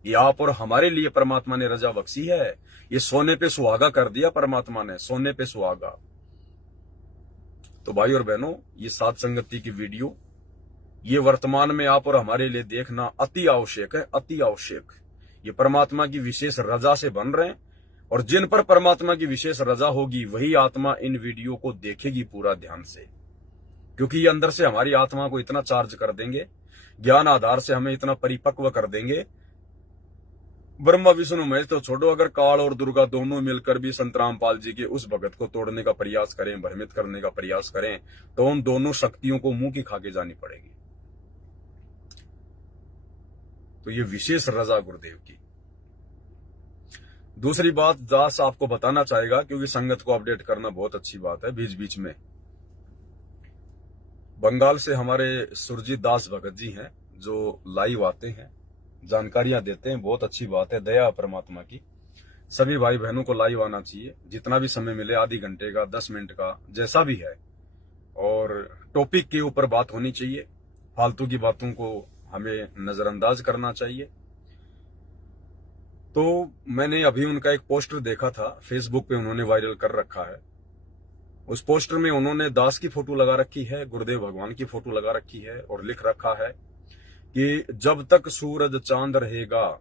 ये आप और हमारे लिए परमात्मा ने रजा बख्शी है। ये सोने पे सुहागा कर दिया परमात्मा ने, सोने पे सुहागा। तो भाई और बहनों, ये सात संगति की वीडियो ये वर्तमान में आप और हमारे लिए देखना अति आवश्यक है, अति आवश्यक। ये परमात्मा की विशेष रजा से बन रहे हैं, और जिन पर परमात्मा की विशेष रजा होगी वही आत्मा इन वीडियो को देखेगी पूरा ध्यान से, क्योंकि ये अंदर से हमारी आत्मा को इतना चार्ज कर देंगे, ज्ञान आधार से हमें इतना परिपक्व कर देंगे। ब्रह्मा विष्णु महेश तो छोड़ो, अगर काल और दुर्गा दोनों मिलकर भी संत रामपाल जी के उस भगत को तोड़ने का प्रयास करें, भ्रमित करने का प्रयास करें, तो उन दोनों शक्तियों को मुंह की खाके जानी पड़ेगी। तो ये विशेष रजा गुरुदेव की। दूसरी बात दास आपको बताना चाहेगा, क्योंकि संगत को अपडेट करना बहुत अच्छी बात है। बीच बीच में बंगाल से हमारे सुरजीत दास भगत जी हैं, जो लाइव आते हैं, जानकारियां देते हैं, बहुत अच्छी बात है, दया परमात्मा की। सभी भाई बहनों को लाइव आना चाहिए, जितना भी समय मिले, आधी घंटे का, 10 मिनट का, जैसा भी है। और टॉपिक के ऊपर बात होनी चाहिए, फालतू की बातों को हमें नजरअंदाज करना चाहिए। तो मैंने अभी उनका एक पोस्टर देखा था, फेसबुक पे उन्होंने वायरल कर रखा है। उस पोस्टर में उन्होंने दास की फोटो लगा रखी है, गुरुदेव भगवान की फोटो लगा रखी है, और लिख रखा है कि जब तक सूरज चांद रहेगा,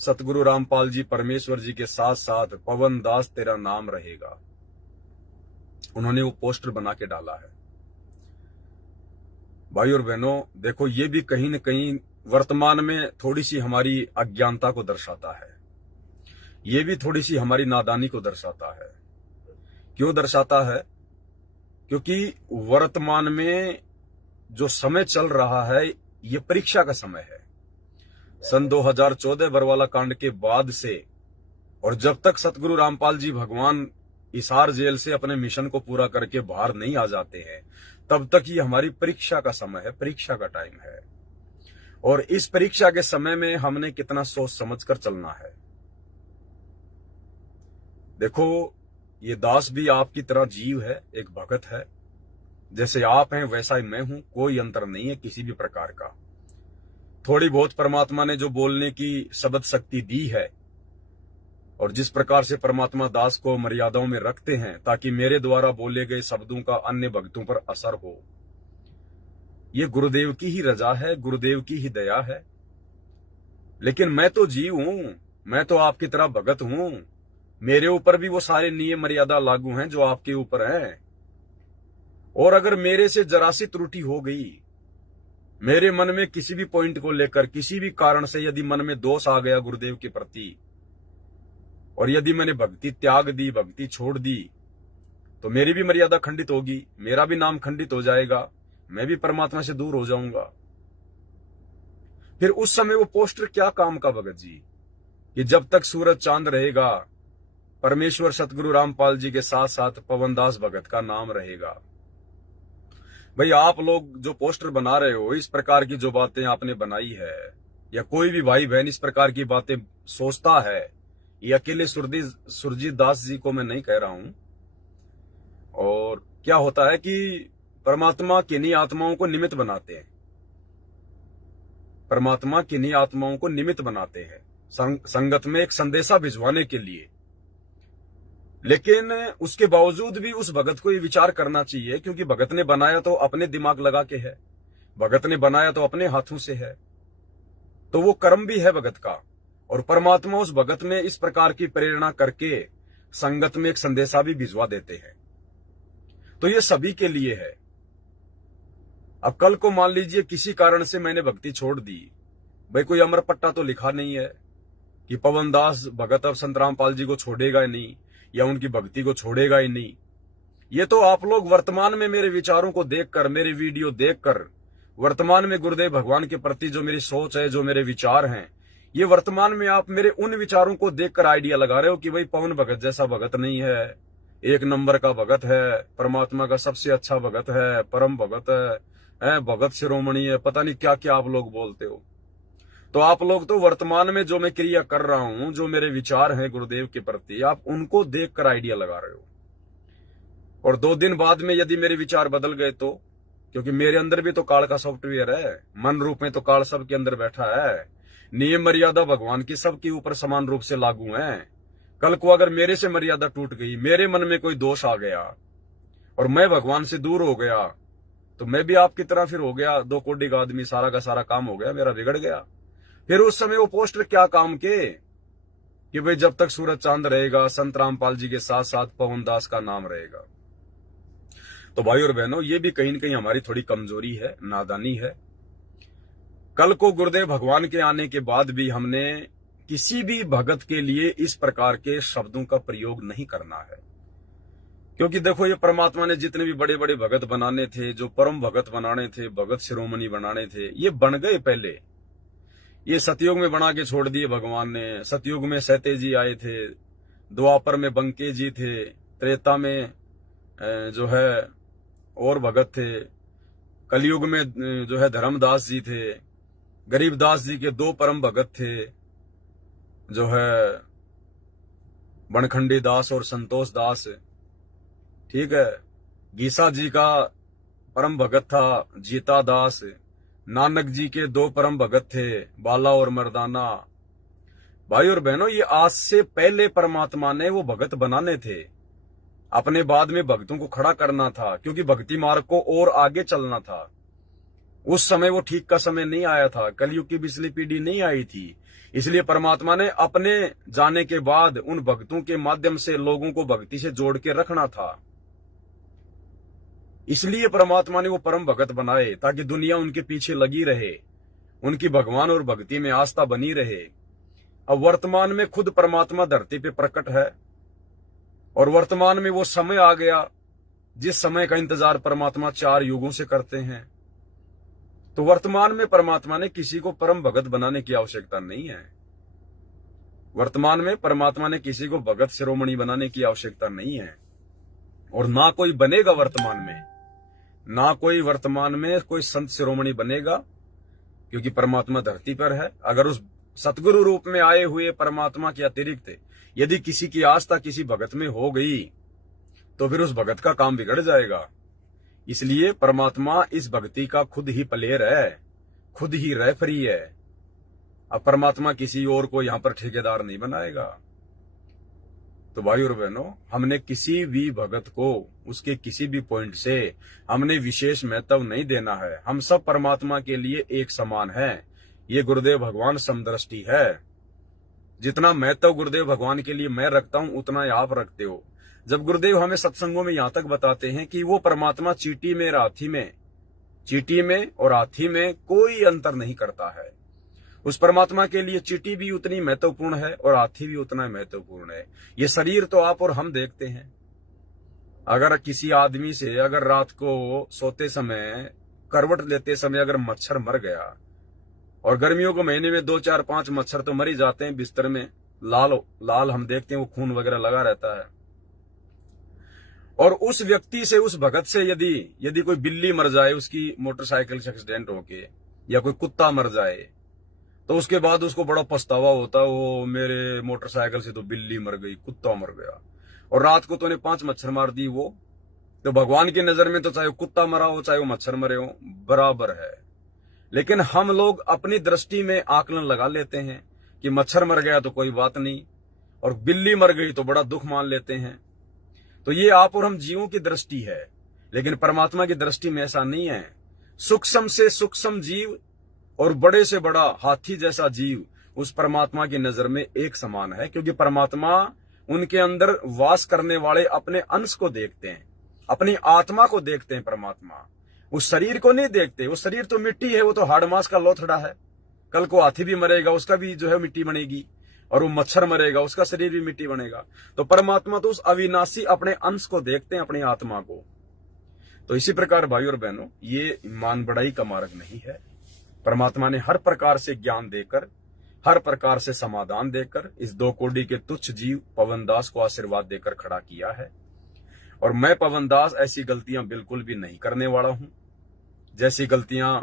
सतगुरु रामपाल जी परमेश्वर जी के साथ साथ पवन दास तेरा नाम रहेगा। उन्होंने वो पोस्टर बना के डाला है। भाई और बहनों, देखो ये भी कहीं न कहीं वर्तमान में थोड़ी सी हमारी अज्ञानता को दर्शाता है, ये भी थोड़ी सी हमारी नादानी को दर्शाता है। क्यों दर्शाता है? क्योंकि वर्तमान में जो समय चल रहा है ये परीक्षा का समय है। सन 2014 बरवाला कांड के बाद से और जब तक सतगुरु रामपाल जी भगवान हिसार जेल से अपने मिशन को पूरा करके बाहर नहीं आ जाते हैं, तब तक ये हमारी परीक्षा का समय है, परीक्षा का टाइम है। और इस परीक्षा के समय में हमने कितना सोच समझ कर चलना है। देखो, ये दास भी आपकी तरह जीव है, एक भगत है। जैसे आप हैं वैसा ही मैं हूं, कोई अंतर नहीं है किसी भी प्रकार का। थोड़ी बहुत परमात्मा ने जो बोलने की शब्द शक्ति दी है और जिस प्रकार से परमात्मा दास को मर्यादाओं में रखते हैं ताकि मेरे द्वारा बोले गए शब्दों का अन्य भक्तों पर असर हो, ये गुरुदेव की ही रजा है, गुरुदेव की ही दया है। लेकिन मैं तो जीव हूं, मैं तो आपकी तरह भगत हूं। मेरे ऊपर भी वो सारे नियम मर्यादा लागू हैं जो आपके ऊपर हैं। और अगर मेरे से जरा सी त्रुटि हो गई, मेरे मन में किसी भी पॉइंट को लेकर किसी भी कारण से यदि मन में दोष आ गया गुरुदेव के प्रति, और यदि मैंने भक्ति त्याग दी, भक्ति छोड़ दी, तो मेरी भी मर्यादा खंडित होगी, मेरा भी नाम खंडित हो जाएगा, मैं भी परमात्मा से दूर हो जाऊंगा। फिर उस समय वो पोस्टर क्या काम का भगत जी, कि जब तक सूरज चांद रहेगा परमेश्वर सतगुरु रामपाल जी के साथ साथ पवनदास भगत का नाम रहेगा। भाई, आप लोग जो पोस्टर बना रहे हो, इस प्रकार की जो बातें आपने बनाई है, या कोई भी भाई बहन इस प्रकार की बातें सोचता है, ये अकेले सुरजीत दास जी को मैं नहीं कह रहा हूं। और क्या होता है कि परमात्मा किन्हीं आत्माओं को निमित्त बनाते हैं, परमात्मा किन्हीं आत्माओं को निमित्त बनाते हैं संगत में एक संदेशा भिजवाने के लिए। लेकिन उसके बावजूद भी उस भगत को ये विचार करना चाहिए, क्योंकि भगत ने बनाया तो अपने दिमाग लगा के है, भगत ने बनाया तो अपने हाथों से है, तो वो कर्म भी है भगत का। और परमात्मा उस भगत में इस प्रकार की प्रेरणा करके संगत में एक संदेशा भी भिजवा देते हैं। तो ये सभी के लिए है। अब कल को मान लीजिए किसी कारण से मैंने भक्ति छोड़ दी, भाई कोई अमर पट्टा तो लिखा नहीं है कि पवनदास भगत अब संत रामपाल जी को छोड़ेगा ही नहीं या उनकी भक्ति को छोड़ेगा ही नहीं। ये तो आप लोग वर्तमान में मेरे विचारों को देखकर, मेरे वीडियो देखकर, वर्तमान में गुरुदेव भगवान के प्रति जो मेरी सोच है, जो मेरे विचार हैं, ये वर्तमान में आप मेरे उन विचारों को देखकर आइडिया लगा रहे हो कि भाई पवन भगत जैसा भगत नहीं है, एक नंबर का भगत है, परमात्मा का सबसे अच्छा भगत है, परम भगत है, भगत शिरोमणि है, पता नहीं क्या क्या आप लोग बोलते हो। तो आप लोग तो वर्तमान में जो मैं क्रिया कर रहा हूं, जो मेरे विचार हैं गुरुदेव के प्रति, आप उनको देखकर आइडिया लगा रहे हो। और 2 दिन बाद में यदि मेरे विचार बदल गए तो, क्योंकि मेरे अंदर भी तो काल का सॉफ्टवेयर है, मन रूप में तो काल सबके अंदर बैठा है, नियम मर्यादा भगवान की सबके ऊपर समान रूप से लागू है। कल को अगर मेरे से मर्यादा टूट गई, मेरे मन में कोई दोष आ गया और मैं भगवान से दूर हो गया, तो मैं भी आपकी तरह फिर हो गया 2 कोड़ी का आदमी, सारा का सारा काम हो गया, मेरा बिगड़ गया। फिर उस समय वो पोस्टर क्या काम के कि भाई जब तक सूरज चांद रहेगा संत रामपाल जी के साथ साथ पवनदास का नाम रहेगा। तो भाई और बहनों, ये भी कहीं न कहीं हमारी थोड़ी कमजोरी है, नादानी है। कल को गुरुदेव भगवान के आने के बाद भी हमने किसी भी भगत के लिए इस प्रकार के शब्दों का प्रयोग नहीं करना है। क्योंकि देखो, ये परमात्मा ने जितने भी बड़े बड़े भगत बनाने थे, जो परम भगत बनाने थे, भगत शिरोमणि बनाने थे, ये बन गए पहले। ये सतयुग में बना के छोड़ दिए भगवान ने। सतयुग में सहते जी आए थे, द्वापर में बंके जी थे, त्रेता में जो है और भगत थे, कलयुग में जो है धर्मदास जी थे, गरीबदास जी के 2 परम भगत थे, जो है बनखंडी दास और संतोष दास। ठीक है, गीसा जी का परम भगत था जीता दास, नानक जी के 2 परम भगत थे, बाला और मर्दाना। भाई और बहनों, ये आज से पहले परमात्मा ने वो भगत बनाने थे, अपने बाद में भक्तों को खड़ा करना था, क्योंकि भक्ति मार्ग को और आगे चलना था। उस समय वो ठीक का समय नहीं आया था, कलयुग की पिछली पीढ़ी नहीं आई थी, इसलिए परमात्मा ने अपने जाने के बाद उन भक्तों के माध्यम से लोगों को भक्ति से जोड़ के रखना था। इसलिए परमात्मा ने वो परम भगत बनाए ताकि दुनिया उनके पीछे लगी रहे, उनकी भगवान और भक्ति में आस्था बनी रहे। अब वर्तमान में खुद परमात्मा धरती पे प्रकट है और वर्तमान में वो समय आ गया जिस समय का इंतजार परमात्मा 4 युगों से करते हैं। तो वर्तमान में परमात्मा ने किसी को परम भगत बनाने की आवश्यकता नहीं है। वर्तमान में परमात्मा ने किसी को भगत शिरोमणि बनाने की आवश्यकता नहीं है और ना कोई बनेगा वर्तमान में, ना कोई वर्तमान में कोई संत शिरोमणि बनेगा, क्योंकि परमात्मा धरती पर है। अगर उस सतगुरु रूप में आए हुए परमात्मा के अतिरिक्त यदि किसी की आस्था किसी भगत में हो गई तो फिर उस भगत का काम बिगड़ जाएगा। इसलिए परमात्मा इस भक्ति का खुद ही प्लेयर है, खुद ही रेफरी है। अब परमात्मा किसी और को यहां पर ठेकेदार नहीं बनाएगा। तो भाई और बहनों, हमने किसी भी भगत को उसके किसी भी पॉइंट से हमने विशेष महत्व नहीं देना है। हम सब परमात्मा के लिए एक समान हैं। ये गुरुदेव भगवान समदृष्टि है। जितना महत्व गुरुदेव भगवान के लिए मैं रखता हूं उतना ही आप रखते हो। जब गुरुदेव हमें सत्संगों में यहां तक बताते हैं कि वो परमात्मा चींटी में और हाथी में कोई अंतर नहीं करता है, उस परमात्मा के लिए चींटी भी उतनी महत्वपूर्ण है और हाथी भी उतना महत्वपूर्ण है। ये शरीर तो आप और हम देखते हैं। अगर किसी आदमी से अगर रात को सोते समय करवट लेते समय अगर मच्छर मर गया, और गर्मियों के महीने में 2, 4, 5 मच्छर तो मर ही जाते हैं बिस्तर में, लाल हम देखते हैं, वो खून वगैरह लगा रहता है। और उस व्यक्ति से, उस भगत से यदि कोई बिल्ली मर जाए उसकी मोटरसाइकिल से एक्सीडेंट होके, या कोई कुत्ता मर जाए, तो उसके बाद उसको बड़ा पछतावा होता है, वो मेरे मोटरसाइकिल से तो बिल्ली मर गई, कुत्ता मर गया, और रात को तूने 5 मच्छर मार दी। वो तो भगवान की नजर में तो चाहे वो कुत्ता मरा हो चाहे वो मच्छर मरे हो बराबर है। लेकिन हम लोग अपनी दृष्टि में आकलन लगा लेते हैं कि मच्छर मर गया तो कोई बात नहीं और बिल्ली मर गई तो बड़ा दुख मान लेते हैं। तो ये आप और हम जीवों की दृष्टि है, लेकिन परमात्मा की दृष्टि में ऐसा नहीं है। सूक्ष्म से सूक्ष्म जीव और बड़े से बड़ा हाथी जैसा जीव उस परमात्मा की नजर में एक समान है, क्योंकि परमात्मा उनके अंदर वास करने वाले अपने अंश को देखते हैं, अपनी आत्मा को देखते हैं। परमात्मा उस शरीर को नहीं देखते। वो शरीर तो मिट्टी है, वो तो हाड़ मांस का लोथड़ा है। कल को हाथी भी मरेगा, उसका भी जो है मिट्टी बनेगी, और वो मच्छर मरेगा, उसका शरीर भी मिट्टी बनेगा। तो परमात्मा तो उस अविनाशी अपने अंश को देखते हैं, अपनी आत्मा को। तो इसी प्रकार भाई और बहनों, ये मान बढ़ाई का मार्ग नहीं है। परमात्मा ने हर प्रकार से ज्ञान देकर, हर प्रकार से समाधान देकर इस 2 कोड़ी के तुच्छ जीव पवनदास को आशीर्वाद देकर खड़ा किया है। और मैं पवनदास ऐसी गलतियां बिल्कुल भी नहीं करने वाला हूं, जैसी गलतियां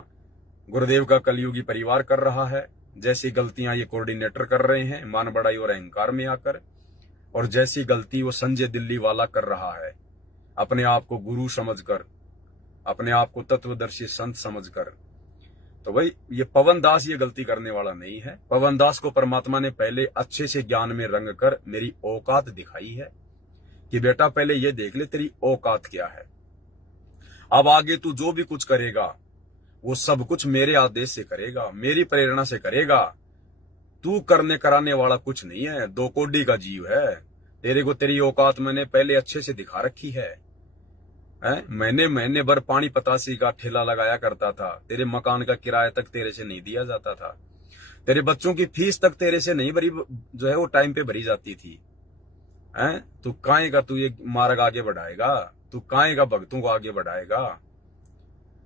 गुरुदेव का कलयुगी परिवार कर रहा है, जैसी गलतियां ये कोऑर्डिनेटर कर रहे हैं मान बढ़ाई और अहंकार में आकर, और जैसी गलती वो संजय दिल्ली वाला कर रहा है अपने आप को गुरु समझकर, अपने आप को तत्वदर्शी संत समझकर। तो भाई ये पवनदास ये गलती करने वाला नहीं है। पवनदास को परमात्मा ने पहले अच्छे से ज्ञान में रंग कर मेरी औकात दिखाई है कि बेटा पहले ये देख ले तेरी औकात क्या है। अब आगे तू जो भी कुछ करेगा वो सब कुछ मेरे आदेश से करेगा, मेरी प्रेरणा से करेगा। तू करने कराने वाला कुछ नहीं है, 2 कोड़ी का जीव है। तेरे को तेरी औकात मैंने पहले अच्छे से दिखा रखी है। मैंने महीने भर पानी पतासी का ठेला लगाया करता था, तेरे मकान का किराया तक तेरे से नहीं दिया जाता था, तेरे बच्चों की फीस तक तेरे से नहीं भरी, जो है वो टाइम पे भरी जाती थी। तू काहे का तू ये मार्ग आगे बढ़ाएगा, तू काहे का भक्तों को आगे बढ़ाएगा।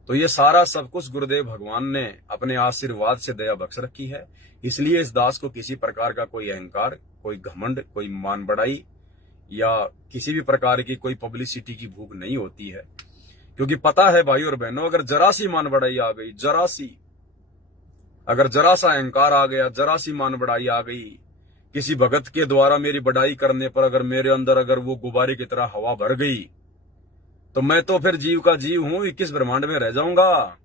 तो ये सारा सब कुछ गुरुदेव भगवान ने अपने आशीर्वाद से दया बख्श रखी है। इसलिए इस दास को किसी प्रकार का कोई अहंकार, कोई घमंड, कोई मान बढ़ाई या किसी भी प्रकार की कोई पब्लिसिटी की भूख नहीं होती है, क्योंकि पता है भाई और बहनों, अगर जरा सी मान बढ़ाई आ गई, अगर जरा सा अहंकार आ गया, जरा सी मान बढ़ाई आ गई, किसी भगत के द्वारा मेरी बढ़ाई करने पर अगर मेरे अंदर अगर वो गुब्बारे की तरह हवा भर गई, तो मैं तो फिर जीव का जीव हूं, 21 ब्रह्मांड में रह जाऊंगा।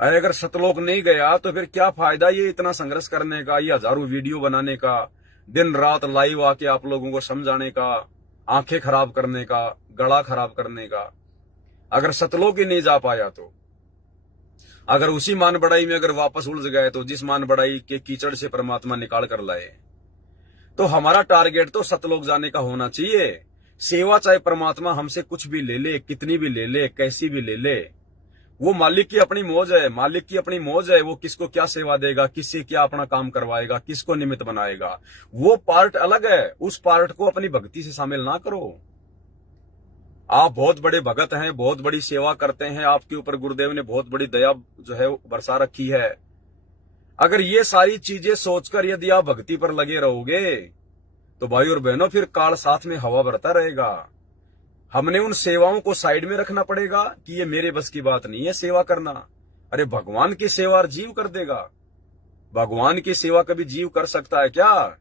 अगर सतलोक नहीं गया तो फिर क्या फायदा ये इतना संघर्ष करने का, ये हजारों वीडियो बनाने का, दिन रात लाइव आके आप लोगों को समझाने का, आंखें खराब करने का, गला खराब करने का। अगर सतलोक ही नहीं जा पाया तो, अगर उसी मान बढ़ाई में अगर वापस उलझ गए, तो जिस मान बढ़ाई के कीचड़ से परमात्मा निकाल कर लाए, तो हमारा टारगेट तो सतलोक जाने का होना चाहिए। सेवा चाहे परमात्मा हमसे कुछ भी ले ले, कितनी भी ले ले, कैसी भी ले ले, वो मालिक की अपनी मौज है, मालिक की अपनी मौज है। वो किसको क्या सेवा देगा, किससे क्या अपना काम करवाएगा, किसको निमित्त बनाएगा, वो पार्ट अलग है। उस पार्ट को अपनी भक्ति से शामिल ना करो। आप बहुत बड़े भगत हैं, बहुत बड़ी सेवा करते हैं, आपके ऊपर गुरुदेव ने बहुत बड़ी दया जो है बरसा रखी है। अगर ये सारी चीजें सोचकर यदि आप भक्ति पर लगे रहोगे तो भाई और बहनों फिर काल साथ में हवा भरता रहेगा। हमने उन सेवाओं को साइड में रखना पड़ेगा कि ये मेरे बस की बात नहीं है सेवा करना। अरे भगवान की सेवा जीव कर देगा। भगवान की सेवा कभी जीव कर सकता है क्या?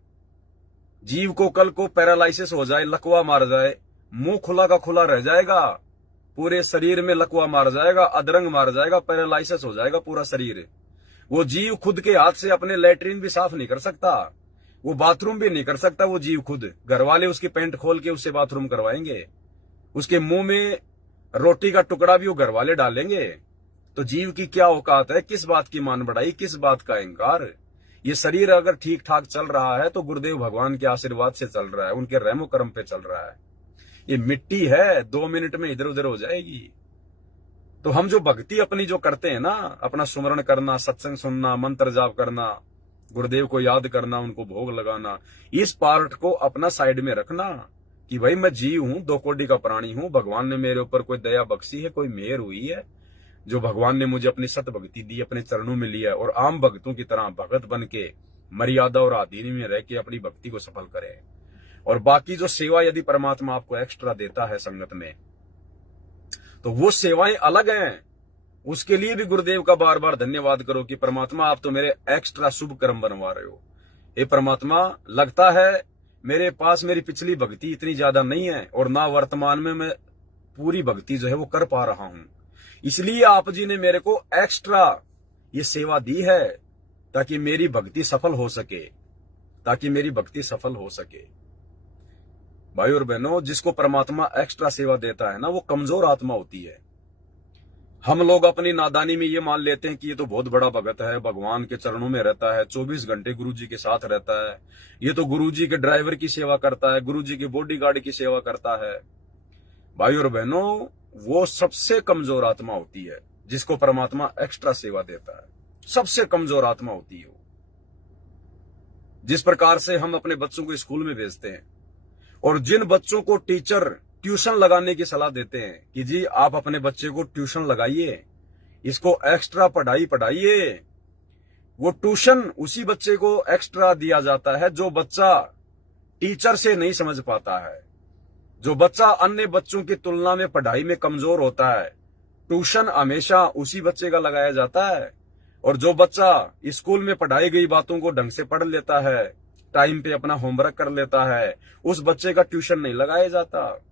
जीव को कल को पैरालाइसिस हो जाए, लकवा मार जाए, मुंह खुला का खुला रह जाएगा, पूरे शरीर में लकवा मार जाएगा, अधरंग मार जाएगा, पैरालाइसिस हो जाएगा पूरा शरीर। वो जीव खुद के हाथ से अपने लैट्रिन भी साफ नहीं कर सकता, वो बाथरूम भी नहीं कर सकता। वो जीव खुद, घर वाले उसकी पैंट खोल के उससे बाथरूम करवाएंगे, उसके मुंह में रोटी का टुकड़ा भी वो घर वाले डालेंगे। तो जीव की क्या औकात है, किस बात की मान बढ़ाई, किस बात का अहंकार। ये शरीर अगर ठीक ठाक चल रहा है तो गुरुदेव भगवान के आशीर्वाद से चल रहा है, उनके रहमो करम पे चल रहा है। ये मिट्टी है, 2 मिनट में इधर उधर हो जाएगी। तो हम जो भक्ति अपनी जो करते हैं ना, अपना सुमरण करना, सत्संग सुनना, मंत्र जाप करना, गुरुदेव को याद करना, उनको भोग लगाना, इस पार्ट को अपना साइड में रखना कि भाई मैं जीव हूं, 2 कोटि का प्राणी हूं, भगवान ने मेरे ऊपर कोई दया बख्शी है, कोई मेहर हुई है, जो भगवान ने मुझे अपनी सत भक्ति दी, अपने चरणों में लिया, और आम भक्तों की तरह भगत बन के मर्यादा और आधीन में रह के अपनी भक्ति को सफल करें। और बाकी जो सेवा यदि परमात्मा आपको एक्स्ट्रा देता है संगत में, तो वो सेवाएं अलग हैं। उसके लिए भी गुरुदेव का बार बार धन्यवाद करो कि परमात्मा आप तो मेरे एक्स्ट्रा शुभ कर्म बनवा रहे हो। हे परमात्मा, लगता है मेरे पास मेरी पिछली भक्ति इतनी ज्यादा नहीं है और ना वर्तमान में मैं पूरी भक्ति जो है वो कर पा रहा हूं, इसलिए आप जी ने मेरे को एक्स्ट्रा ये सेवा दी है ताकि मेरी भक्ति सफल हो सके, ताकि मेरी भक्ति सफल हो सके। भाई और बहनों, जिसको परमात्मा एक्स्ट्रा सेवा देता है ना, वो कमजोर आत्मा होती है। हम लोग अपनी नादानी में ये मान लेते हैं कि ये तो बहुत बड़ा भगत है, भगवान के चरणों में रहता है, 24 घंटे गुरुजी के साथ रहता है, ये तो गुरुजी के ड्राइवर की सेवा करता है, गुरुजी के बॉडीगार्ड की सेवा करता है। भाई और बहनों, वो सबसे कमजोर आत्मा होती है जिसको परमात्मा एक्स्ट्रा सेवा देता है। सबसे कमजोर आत्मा होती है वो। जिस प्रकार से हम अपने बच्चों को स्कूल में भेजते हैं और जिन बच्चों को टीचर ट्यूशन लगाने की सलाह देते हैं कि जी आप अपने बच्चे को ट्यूशन लगाइए, इसको एक्स्ट्रा पढ़ाइए, वो ट्यूशन उसी बच्चे को एक्स्ट्रा दिया जाता है जो बच्चा टीचर से नहीं समझ पाता है, जो बच्चा अन्य बच्चों की तुलना में पढ़ाई में कमजोर होता है। ट्यूशन हमेशा उसी बच्चे का लगाया जाता है, और जो बच्चा स्कूल में पढ़ाई गई बातों को ढंग से पढ़ लेता है, टाइम पे अपना होमवर्क कर लेता है, उस बच्चे का ट्यूशन नहीं लगाया जाता।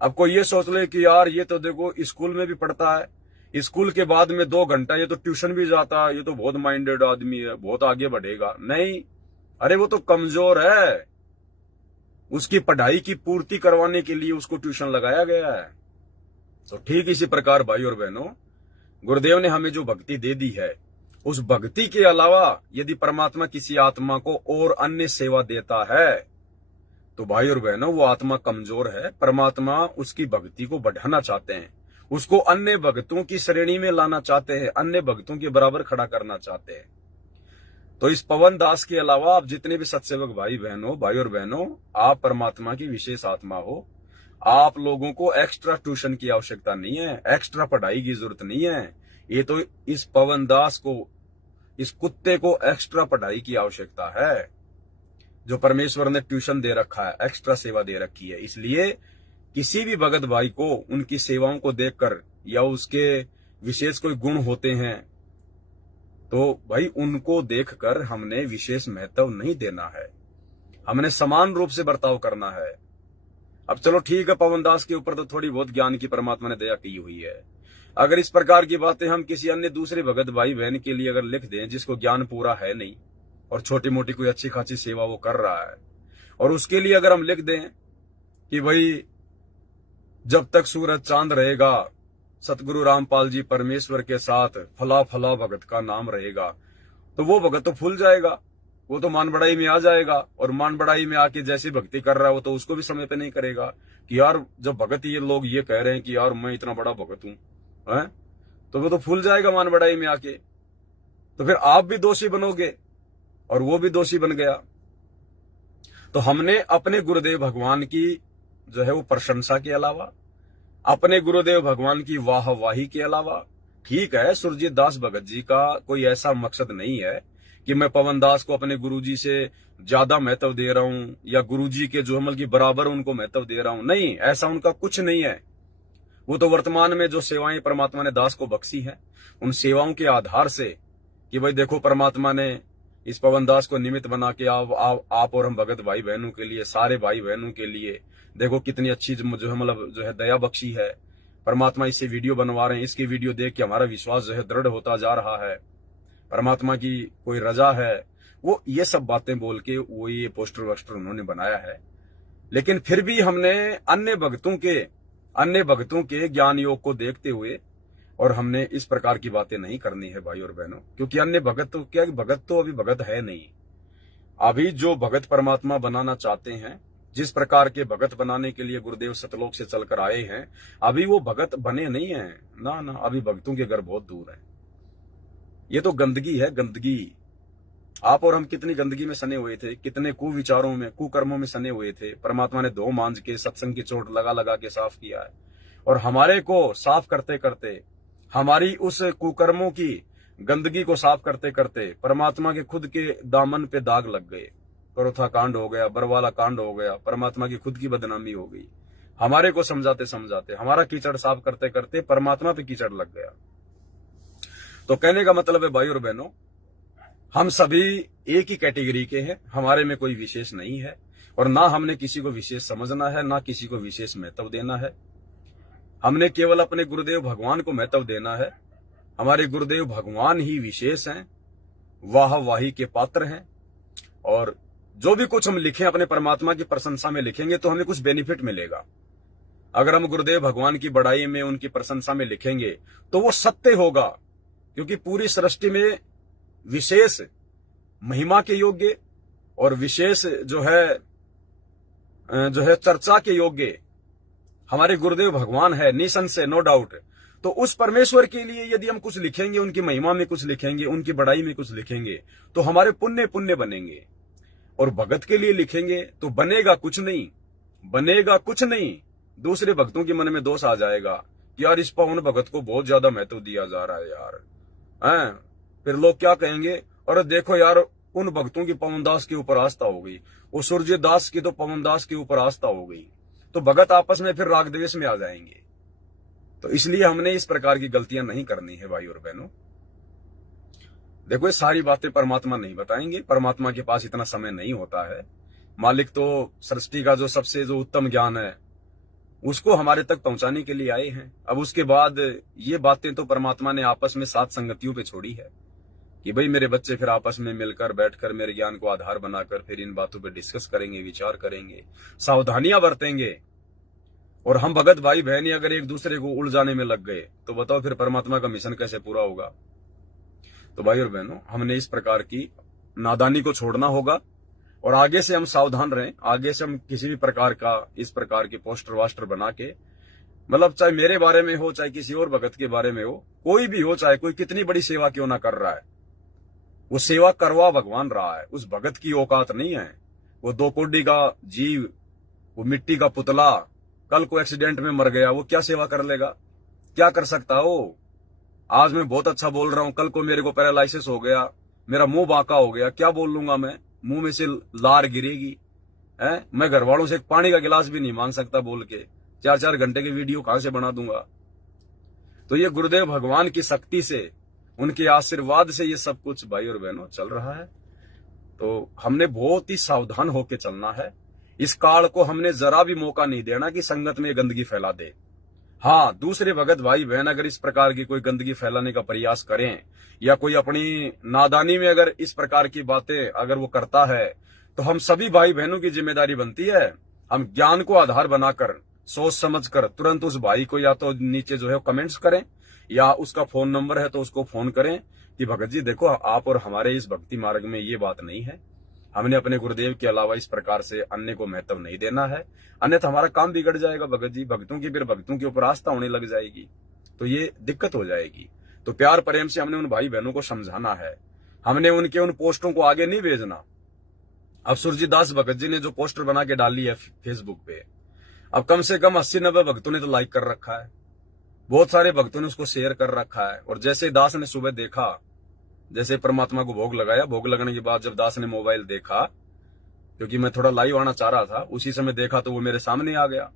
अब कोई ये सोच ले कि यार ये तो देखो स्कूल में भी पढ़ता है, स्कूल के बाद में 2 घंटा ये तो ट्यूशन भी जाता है, ये तो बहुत माइंडेड आदमी है, बहुत आगे बढ़ेगा। नहीं, अरे वो तो कमजोर है, उसकी पढ़ाई की पूर्ति करवाने के लिए उसको ट्यूशन लगाया गया है। तो ठीक इसी प्रकार भाई और बहनों, गुरुदेव ने हमें जो भक्ति दे दी है, उस भक्ति के अलावा यदि परमात्मा किसी आत्मा को और अन्य सेवा देता है तो भाई और बहनों वो आत्मा कमजोर है। परमात्मा उसकी भक्ति को बढ़ाना चाहते हैं, उसको अन्य भक्तों की श्रेणी में लाना चाहते हैं, अन्य भक्तों के बराबर खड़ा करना चाहते हैं। तो इस पवन दास के अलावा आप जितने भी सत्सेवक भाई और बहनों, आप परमात्मा की विशेष आत्मा हो। आप लोगों को एक्स्ट्रा ट्यूशन की आवश्यकता नहीं है, एक्स्ट्रा पढ़ाई की जरूरत नहीं है। ये तो इस पवन दास को, इस कुत्ते को एक्स्ट्रा पढ़ाई की आवश्यकता है, जो परमेश्वर ने ट्यूशन दे रखा है, एक्स्ट्रा सेवा दे रखी है। इसलिए किसी भी भगत भाई को उनकी सेवाओं को देखकर या उसके विशेष कोई गुण होते हैं तो भाई उनको देखकर हमने विशेष महत्व नहीं देना है, हमने समान रूप से बर्ताव करना है। अब चलो ठीक है, पवन दास के ऊपर तो थोड़ी बहुत ज्ञान की परमात्मा ने दया की हुई है। अगर इस प्रकार की बातें हम किसी अन्य दूसरे भगत भाई बहन के लिए अगर लिख दें जिसको ज्ञान पूरा है नहीं और छोटी मोटी कोई अच्छी खासी सेवा वो कर रहा है, और उसके लिए अगर हम लिख दें कि भाई जब तक सूरज चांद रहेगा सतगुरु रामपाल जी परमेश्वर के साथ फला फला भगत का नाम रहेगा, तो वो भगत तो फूल जाएगा, वो तो मान बढ़ाई में आ जाएगा, और मान बढ़ाई में आके जैसी भक्ति कर रहा है वो तो उसको भी समय पे नहीं करेगा कि यार जब भगत ये लोग ये कह रहे हैं कि यार मैं इतना बड़ा भगत हूं, है तो वो तो फूल जाएगा मान बढ़ाई में आके, तो फिर आप भी दोषी बनोगे और वो भी दोषी बन गया। तो हमने अपने गुरुदेव भगवान की जो है वो प्रशंसा के अलावा, अपने गुरुदेव भगवान की वाहवाही के अलावा, ठीक है सुरजीत दास भगत जी का कोई ऐसा मकसद नहीं है कि मैं पवन दास को अपने गुरुजी से ज्यादा महत्व दे रहा हूं या गुरुजी के जो अमल की बराबर उनको महत्व दे रहा हूं, नहीं, ऐसा उनका कुछ नहीं है। वो तो वर्तमान में जो सेवाएं परमात्मा ने दास को बख्शी हैं उन सेवाओं के आधार से कि भाई देखो परमात्मा ने इस पवन दास को निमित्त बना के आप और हम भगत भाई बहनों के लिए, सारे भाई बहनों के लिए देखो कितनी अच्छी जो है मतलब जो है दया बख्शी है। परमात्मा इससे वीडियो बनवा रहे हैं, इसकी वीडियो देख के हमारा विश्वास जो है दृढ़ होता जा रहा है, परमात्मा की कोई रजा है। वो ये सब बातें बोल के वो ये पोस्टर वोस्टर उन्होंने बनाया है। लेकिन फिर भी हमने अन्य भक्तों के ज्ञान योग को देखते हुए और हमने इस प्रकार की बातें नहीं करनी है भाई और बहनों, क्योंकि अन्य भगत तो क्या, भगत तो अभी भगत है नहीं। अभी जो भगत परमात्मा बनाना चाहते हैं, जिस प्रकार के भगत बनाने के लिए गुरुदेव सतलोक से चलकर आए हैं, अभी वो भगत बने नहीं है ना, अभी भक्तों के घर बहुत दूर है। ये तो गंदगी है, गंदगी। आप और हम कितनी गंदगी में सने हुए थे, कितने कुविचारों में, कुकर्मों में सने हुए थे। परमात्मा ने धो मांझ के सत्संग की चोट लगा लगा के साफ किया है, और हमारे को साफ करते करते, हमारी उस कुकर्मों की गंदगी को साफ करते करते परमात्मा के खुद के दामन पे दाग लग गए। करोथा कांड हो गया, बरवाला कांड हो गया, परमात्मा की खुद की बदनामी हो गई। हमारे को समझाते समझाते, हमारा कीचड़ साफ करते करते परमात्मा पे कीचड़ लग गया। तो कहने का मतलब है भाई और बहनों, हम सभी एक ही कैटेगरी के हैं, हमारे में कोई विशेष नहीं है, और ना हमने किसी को विशेष समझना है, ना किसी को विशेष महत्व देना है। हमने केवल अपने गुरुदेव भगवान को महत्व देना है। हमारे गुरुदेव भगवान ही विशेष हैं, वाहवाही के पात्र हैं, और जो भी कुछ हम लिखें अपने परमात्मा की प्रशंसा में लिखेंगे तो हमें कुछ बेनिफिट मिलेगा। अगर हम गुरुदेव भगवान की बड़ाई में, उनकी प्रशंसा में लिखेंगे तो वो सत्य होगा, क्योंकि पूरी सृष्टि में विशेष महिमा के योग्य और विशेष जो है चर्चा के योग्य हमारे गुरुदेव भगवान है, निसंशय, नो डाउट। तो उस परमेश्वर के लिए यदि हम कुछ लिखेंगे, उनकी महिमा में कुछ लिखेंगे, उनकी बड़ाई में कुछ लिखेंगे, तो हमारे पुण्य पुण्य बनेंगे। और भगत के लिए लिखेंगे तो बनेगा कुछ नहीं, बनेगा कुछ नहीं। दूसरे भक्तों के मन में दोष आ जाएगा कि यार इस पवन भगत को बहुत ज्यादा महत्व दिया जा रहा है यार, हैं? फिर लोग क्या कहेंगे, और देखो यार उन भक्तों की पवन दास के ऊपर आस्था हो गई, वो सूर्य दास की तो पवन दास के ऊपर आस्था हो गई, तो भगत आपस में फिर राग द्वेष में आ जाएंगे। तो इसलिए हमने इस प्रकार की गलतियां नहीं करनी है भाई और बहनों। देखो ये सारी बातें परमात्मा नहीं बताएंगे, परमात्मा के पास इतना समय नहीं होता है। मालिक तो सृष्टि का जो सबसे जो उत्तम ज्ञान है उसको हमारे तक पहुंचाने के लिए आए हैं। अब उसके बाद ये बातें तो परमात्मा ने आपस में सात संगतियों पे छोड़ी है कि भाई मेरे बच्चे फिर आपस में मिलकर बैठकर मेरे ज्ञान को आधार बनाकर फिर इन बातों पे डिस्कस करेंगे, विचार करेंगे, सावधानियां बरतेंगे। और हम भगत भाई बहनी अगर एक दूसरे को उलझाने में लग गए तो बताओ फिर परमात्मा का मिशन कैसे पूरा होगा। तो भाई और बहनों, हमने इस प्रकार की नादानी को छोड़ना होगा और आगे से हम सावधान रहें। आगे से हम किसी भी प्रकार का इस प्रकार के पोस्टर वास्टर बना के, मतलब चाहे मेरे बारे में हो, चाहे किसी और भगत के बारे में हो, कोई भी हो, चाहे कोई कितनी बड़ी सेवा क्यों ना कर रहा है, वो सेवा करवा भगवान रहा है। उस भगत की औकात नहीं है। वो 2 कोड़ी का जीव, वो मिट्टी का पुतला, कल को एक्सीडेंट में मर गया, वो क्या सेवा कर लेगा, क्या कर सकता हो। आज मैं बहुत अच्छा बोल रहा हूं, कल को मेरे को पैरालाइसिस हो गया, मेरा मुंह बांका हो गया, क्या बोल लूंगा मैं, मुंह में से लार गिरेगी है। मैं घर वालों से एक पानी का गिलास भी नहीं मांग सकता बोल के, 4-4 घंटे की वीडियो कहां से बना दूंगा। तो ये गुरुदेव भगवान की शक्ति से, उनके आशीर्वाद से ये सब कुछ भाई और बहनों चल रहा है। तो हमने बहुत ही सावधान होकर चलना है। इस काल को हमने जरा भी मौका नहीं देना कि संगत में गंदगी फैला दे। हाँ, दूसरे भगत भाई बहन अगर इस प्रकार की कोई गंदगी फैलाने का प्रयास करें या कोई अपनी नादानी में अगर इस प्रकार की बातें अगर वो करता है, तो हम सभी भाई बहनों की जिम्मेदारी बनती है, हम ज्ञान को आधार बनाकर सोच समझकर तुरंत उस भाई को या तो नीचे जो है कमेंट्स करें, या उसका फोन नंबर है तो उसको फोन करें कि भगत जी देखो आप और हमारे इस भक्ति मार्ग में ये बात नहीं है, हमने अपने गुरुदेव के अलावा इस प्रकार से अन्य को महत्व नहीं देना है, अन्यथा हमारा काम बिगड़ जाएगा भगत जी। भक्तों की फिर भक्तों के ऊपर आस्था होने लग जाएगी, तो ये दिक्कत हो जाएगी। तो प्यार प्रेम से हमने उन भाई बहनों को समझाना है, हमने उनके उन पोस्टों को आगे नहीं भेजना। अब सुरजीदास भगत जी ने जो पोस्टर बना के डाली है फेसबुक पे, अब कम से कम 80-90 भक्तों ने तो लाइक कर रखा है, बहुत सारे भक्तों ने उसको शेयर कर रखा है। और जैसे दास ने सुबह देखा, जैसे परमात्मा को भोग लगाया, भोग लगने के बाद जब दास ने मोबाइल देखा, क्योंकि मैं थोड़ा लाइव आना चाह रहा था, उसी समय देखा तो वो मेरे सामने आ गया।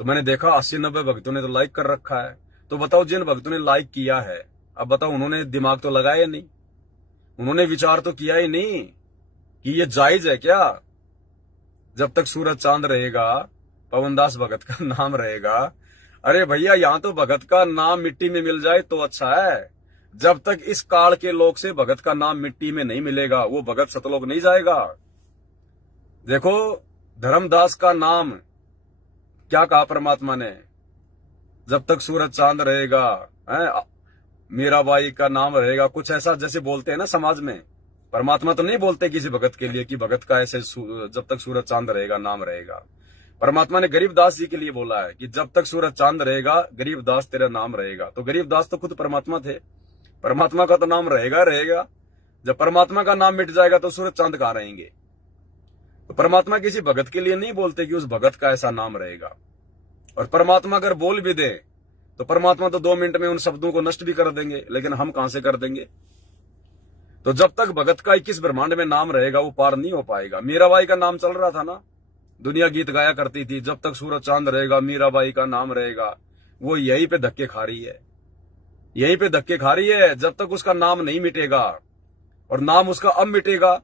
तो मैंने देखा 80-90 भक्तों ने तो लाइक कर रखा है। तो बताओ, जिन भक्तों ने लाइक किया है, अब बताओ उन्होंने दिमाग तो लगाया नहीं, उन्होंने विचार तो किया ही नहीं कि ये जायज है क्या। जब तक सूरज चांद रहेगा, पवनदास भगत का नाम रहेगा। अरे भैया, यहां तो भगत का नाम मिट्टी में मिल जाए तो अच्छा है। जब तक इस काल के लोग से भगत का नाम मिट्टी में नहीं मिलेगा, वो भगत सतलोक नहीं जाएगा। देखो, धर्मदास का नाम क्या कहा परमात्मा ने, जब तक सूरज चांद रहेगा, मीराबाई का नाम रहेगा, कुछ ऐसा जैसे बोलते हैं ना समाज में। परमात्मा तो नहीं बोलते किसी भगत के लिए कि भगत का ऐसे जब तक सूरज चांद रहेगा नाम रहेगा। परमात्मा ने गरीबदास जी के लिए बोला है कि जब तक सूरज चांद रहेगा गरीबदास तेरा नाम रहेगा। तो गरीबदास तो खुद परमात्मा थे, परमात्मा का तो नाम रहेगा रहेगा। जब परमात्मा का नाम मिट जाएगा तो सूरज चांद कहां रहेंगे। तो परमात्मा किसी भगत के लिए नहीं बोलते कि उस भगत का ऐसा नाम रहेगा। और परमात्मा अगर बोल भी दे तो परमात्मा तो 2 मिनट में उन शब्दों को नष्ट भी कर देंगे, लेकिन हम कहां से कर देंगे। तो जब तक भगत का 21 ब्रह्मांड में नाम रहेगा वो पार नहीं हो पाएगा। मीराबाई का नाम चल रहा था ना, दुनिया गीत गाया करती थी, जब तक सूरज चांद रहेगा मीराबाई का नाम रहेगा। वो यहीं पे धक्के खा रही है, यहीं पे धक्के खा रही है। जब तक उसका नाम नहीं मिटेगा, और नाम उसका अब मिटेगा,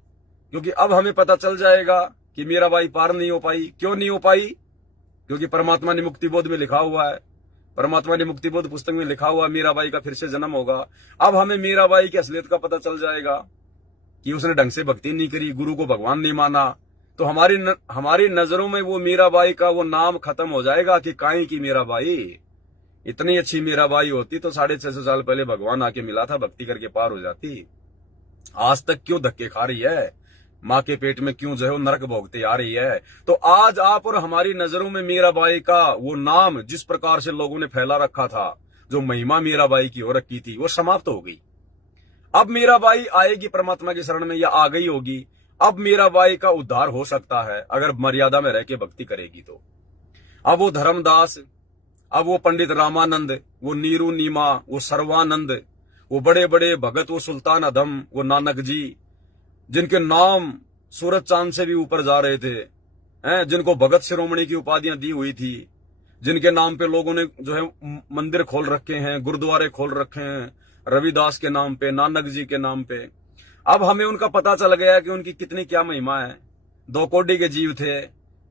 क्योंकि अब हमें पता चल जाएगा कि मीराबाई पार नहीं हो पाई। क्यों नहीं हो पाई? क्योंकि परमात्मा ने मुक्तिबोध में लिखा हुआ है, परमात्मा ने मुक्तिबोध पुस्तक में लिखा हुआ मीराबाई का फिर से जन्म होगा। अब हमें मीराबाई की असलियत का पता चल जाएगा कि उसने ढंग से भक्ति नहीं करी, गुरु को भगवान नहीं माना। तो हमारी नजरों में वो मीराबाई का वो नाम खत्म हो जाएगा कि काई की मीराबाई, इतनी अच्छी मीराबाई होती तो 650 साल पहले भगवान आके मिला था, भक्ति करके पार हो जाती। आज तक क्यों धक्के खा रही है, माँ के पेट में क्यों जो है नरक भोगते आ रही है। तो आज आप और हमारी नजरों में मीराबाई का वो नाम जिस प्रकार से लोगों ने फैला रखा था, जो महिमा मीराबाई की हो रखी थी, वो समाप्त हो गई। अब मीराबाई आएगी परमात्मा की शरण में, या आ गई होगी। अब मीराबाई का उद्धार हो सकता है अगर मर्यादा में रह के भक्ति करेगी तो। अब वो धर्मदास, अब वो पंडित रामानंद, वो नीरू नीमा, वो सर्वानंद, वो बड़े बड़े भगत, वो सुल्तान अधम, वो नानक जी, जिनके नाम सूरज चांद से भी ऊपर जा रहे थे, जिनको भगत शिरोमणि की उपाधियां दी हुई थी, जिनके नाम पे लोगों ने जो है मंदिर खोल रखे हैं, गुरुद्वारे खोल रखे हैं, रविदास के नाम पे, नानक जी के नाम पे। अब हमें उनका पता चल गया कि उनकी कितनी क्या महिमा है। 2 कोटि के जीव थे,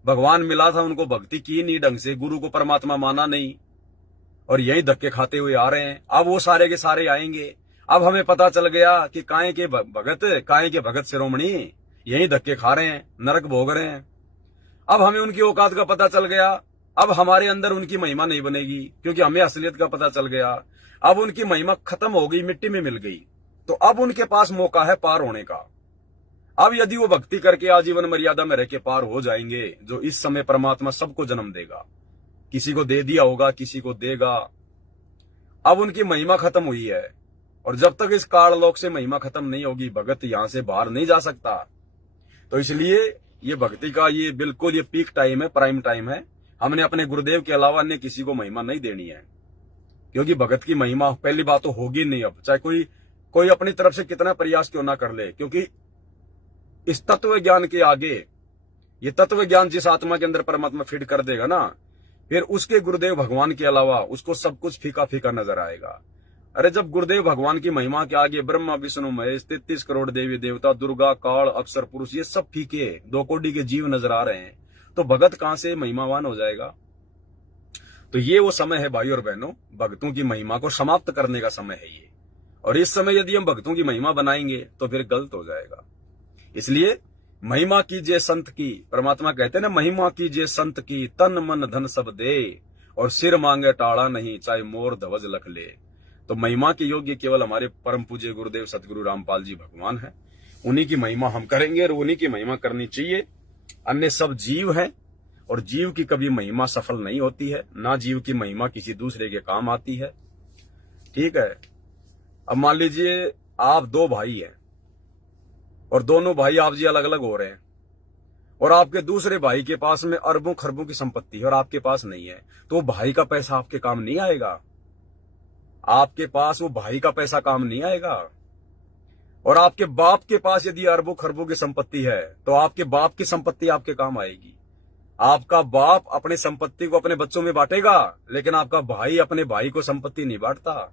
भगवान मिला था उनको, भक्ति की नहीं ढंग से, गुरु को परमात्मा माना नहीं, और यही धक्के खाते हुए आ रहे हैं। अब वो सारे के सारे आएंगे। अब हमें पता चल गया कि काहे के भगत शिरोमणि यही धक्के खा रहे हैं, नरक भोग रहे हैं। अब हमें उनकी औकात का पता चल गया। अब हमारे अंदर उनकी महिमा नहीं बनेगी, क्योंकि हमें असलियत का पता चल गया। अब उनकी महिमा खत्म हो गई, मिट्टी में मिल गई। तो अब उनके पास मौका है पार होने का। अब यदि वो भक्ति करके आजीवन मर्यादा में रह के पार हो जाएंगे, जो इस समय परमात्मा सबको जन्म देगा, किसी को दे दिया होगा, किसी को देगा। अब उनकी महिमा खत्म हुई है, और जब तक इस काललोक से महिमा खत्म नहीं होगी, भगत यहां से बाहर नहीं जा सकता। तो इसलिए ये भक्ति का ये बिल्कुल ये पीक टाइम है, प्राइम टाइम है। हमने अपने गुरुदेव के अलावा अन्य किसी को महिमा नहीं देनी है, क्योंकि भगत की महिमा पहली बात तो होगी नहीं। अब चाहे कोई अपनी तरफ से कितना प्रयास क्यों ना कर ले, क्योंकि इस तत्व ज्ञान के आगे, ये तत्व ज्ञान जिस आत्मा के अंदर परमात्मा फिट कर देगा ना, फिर उसके गुरुदेव भगवान के अलावा उसको सब कुछ फीका फीका नजर आएगा। अरे जब गुरुदेव भगवान की महिमा के आगे ब्रह्मा विष्णु महेश 33 करोड़ देवी देवता, दुर्गा काल अक्षर पुरुष, ये सब फीके 2 कोटि के जीव नजर आ रहे हैं, तो भगत कहां से महिमावान हो जाएगा। तो ये वो समय है भाई और बहनों, भक्तों की महिमा को समाप्त करने का समय है ये। और इस समय यदि हम भक्तों की महिमा बनाएंगे तो फिर गलत हो जाएगा। इसलिए महिमा कीजिए संत की, परमात्मा कहते हैं ना, महिमा कीजिए संत की, तन मन धन सब दे, और सिर मांगे टाड़ा नहीं, चाहे मोर ध्वज लख ले। तो महिमा के योग्य केवल हमारे परम पूज्य गुरुदेव सतगुरु रामपाल जी भगवान है। उन्हीं की महिमा हम करेंगे और उन्हीं की महिमा करनी चाहिए। अन्य सब जीव हैं और जीव की कभी महिमा सफल नहीं होती है, ना जीव की महिमा किसी दूसरे के काम आती है। ठीक है। अब मान लीजिए आप दो भाई हैं और दोनों भाई आप जी अलग अलग हो रहे हैं और आपके दूसरे भाई के पास में अरबों खरबों की संपत्ति है और आपके पास नहीं है, तो वो भाई का पैसा आपके काम नहीं आएगा। आपके पास वो भाई का पैसा काम नहीं आएगा। और आपके बाप के पास यदि अरबों खरबों की संपत्ति है तो आपके बाप की संपत्ति आपके काम आएगी। आपका बाप अपने संपत्ति को अपने बच्चों में बांटेगा, लेकिन आपका भाई अपने भाई को संपत्ति नहीं बांटता।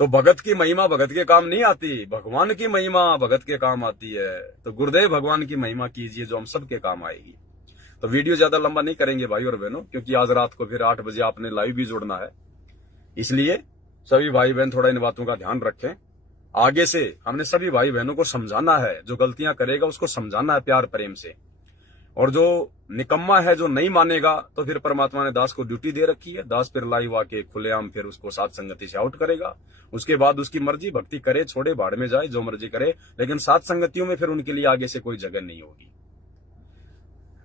तो भगत की महिमा भगत के काम नहीं आती, भगवान की महिमा भगत के काम आती है। तो गुरुदेव भगवान की महिमा कीजिए जो हम सबके काम आएगी। तो वीडियो ज्यादा लंबा नहीं करेंगे भाई और बहनों, क्योंकि आज रात को फिर 8 बजे आपने लाइव भी जुड़ना है। इसलिए सभी भाई बहन थोड़ा इन बातों का ध्यान रखें। आगे से हमने सभी भाई बहनों को समझाना है, जो गलतियां करेगा उसको समझाना है प्यार प्रेम से। और जो निकम्मा है, जो नहीं मानेगा, तो फिर परमात्मा ने दास को ड्यूटी दे रखी है। दास फिर लाइव आके खुलेआम फिर उसको साथ संगति से आउट करेगा। उसके बाद उसकी मर्जी, भक्ति करे छोड़े भाड़ में जाए, जो मर्जी करे, लेकिन सात संगतियों में फिर उनके लिए आगे से कोई जगह नहीं होगी।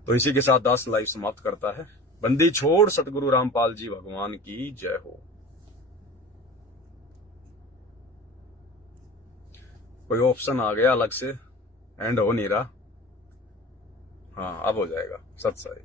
तो इसी के साथ दास लाइव समाप्त करता है। बंदी छोड़ सतगुरु रामपाल जी भगवान की जय हो। कोई ऑप्शन आ गया अलग से, एंड हो नहीं रहा। हाँ अब हो जाएगा। सत साई।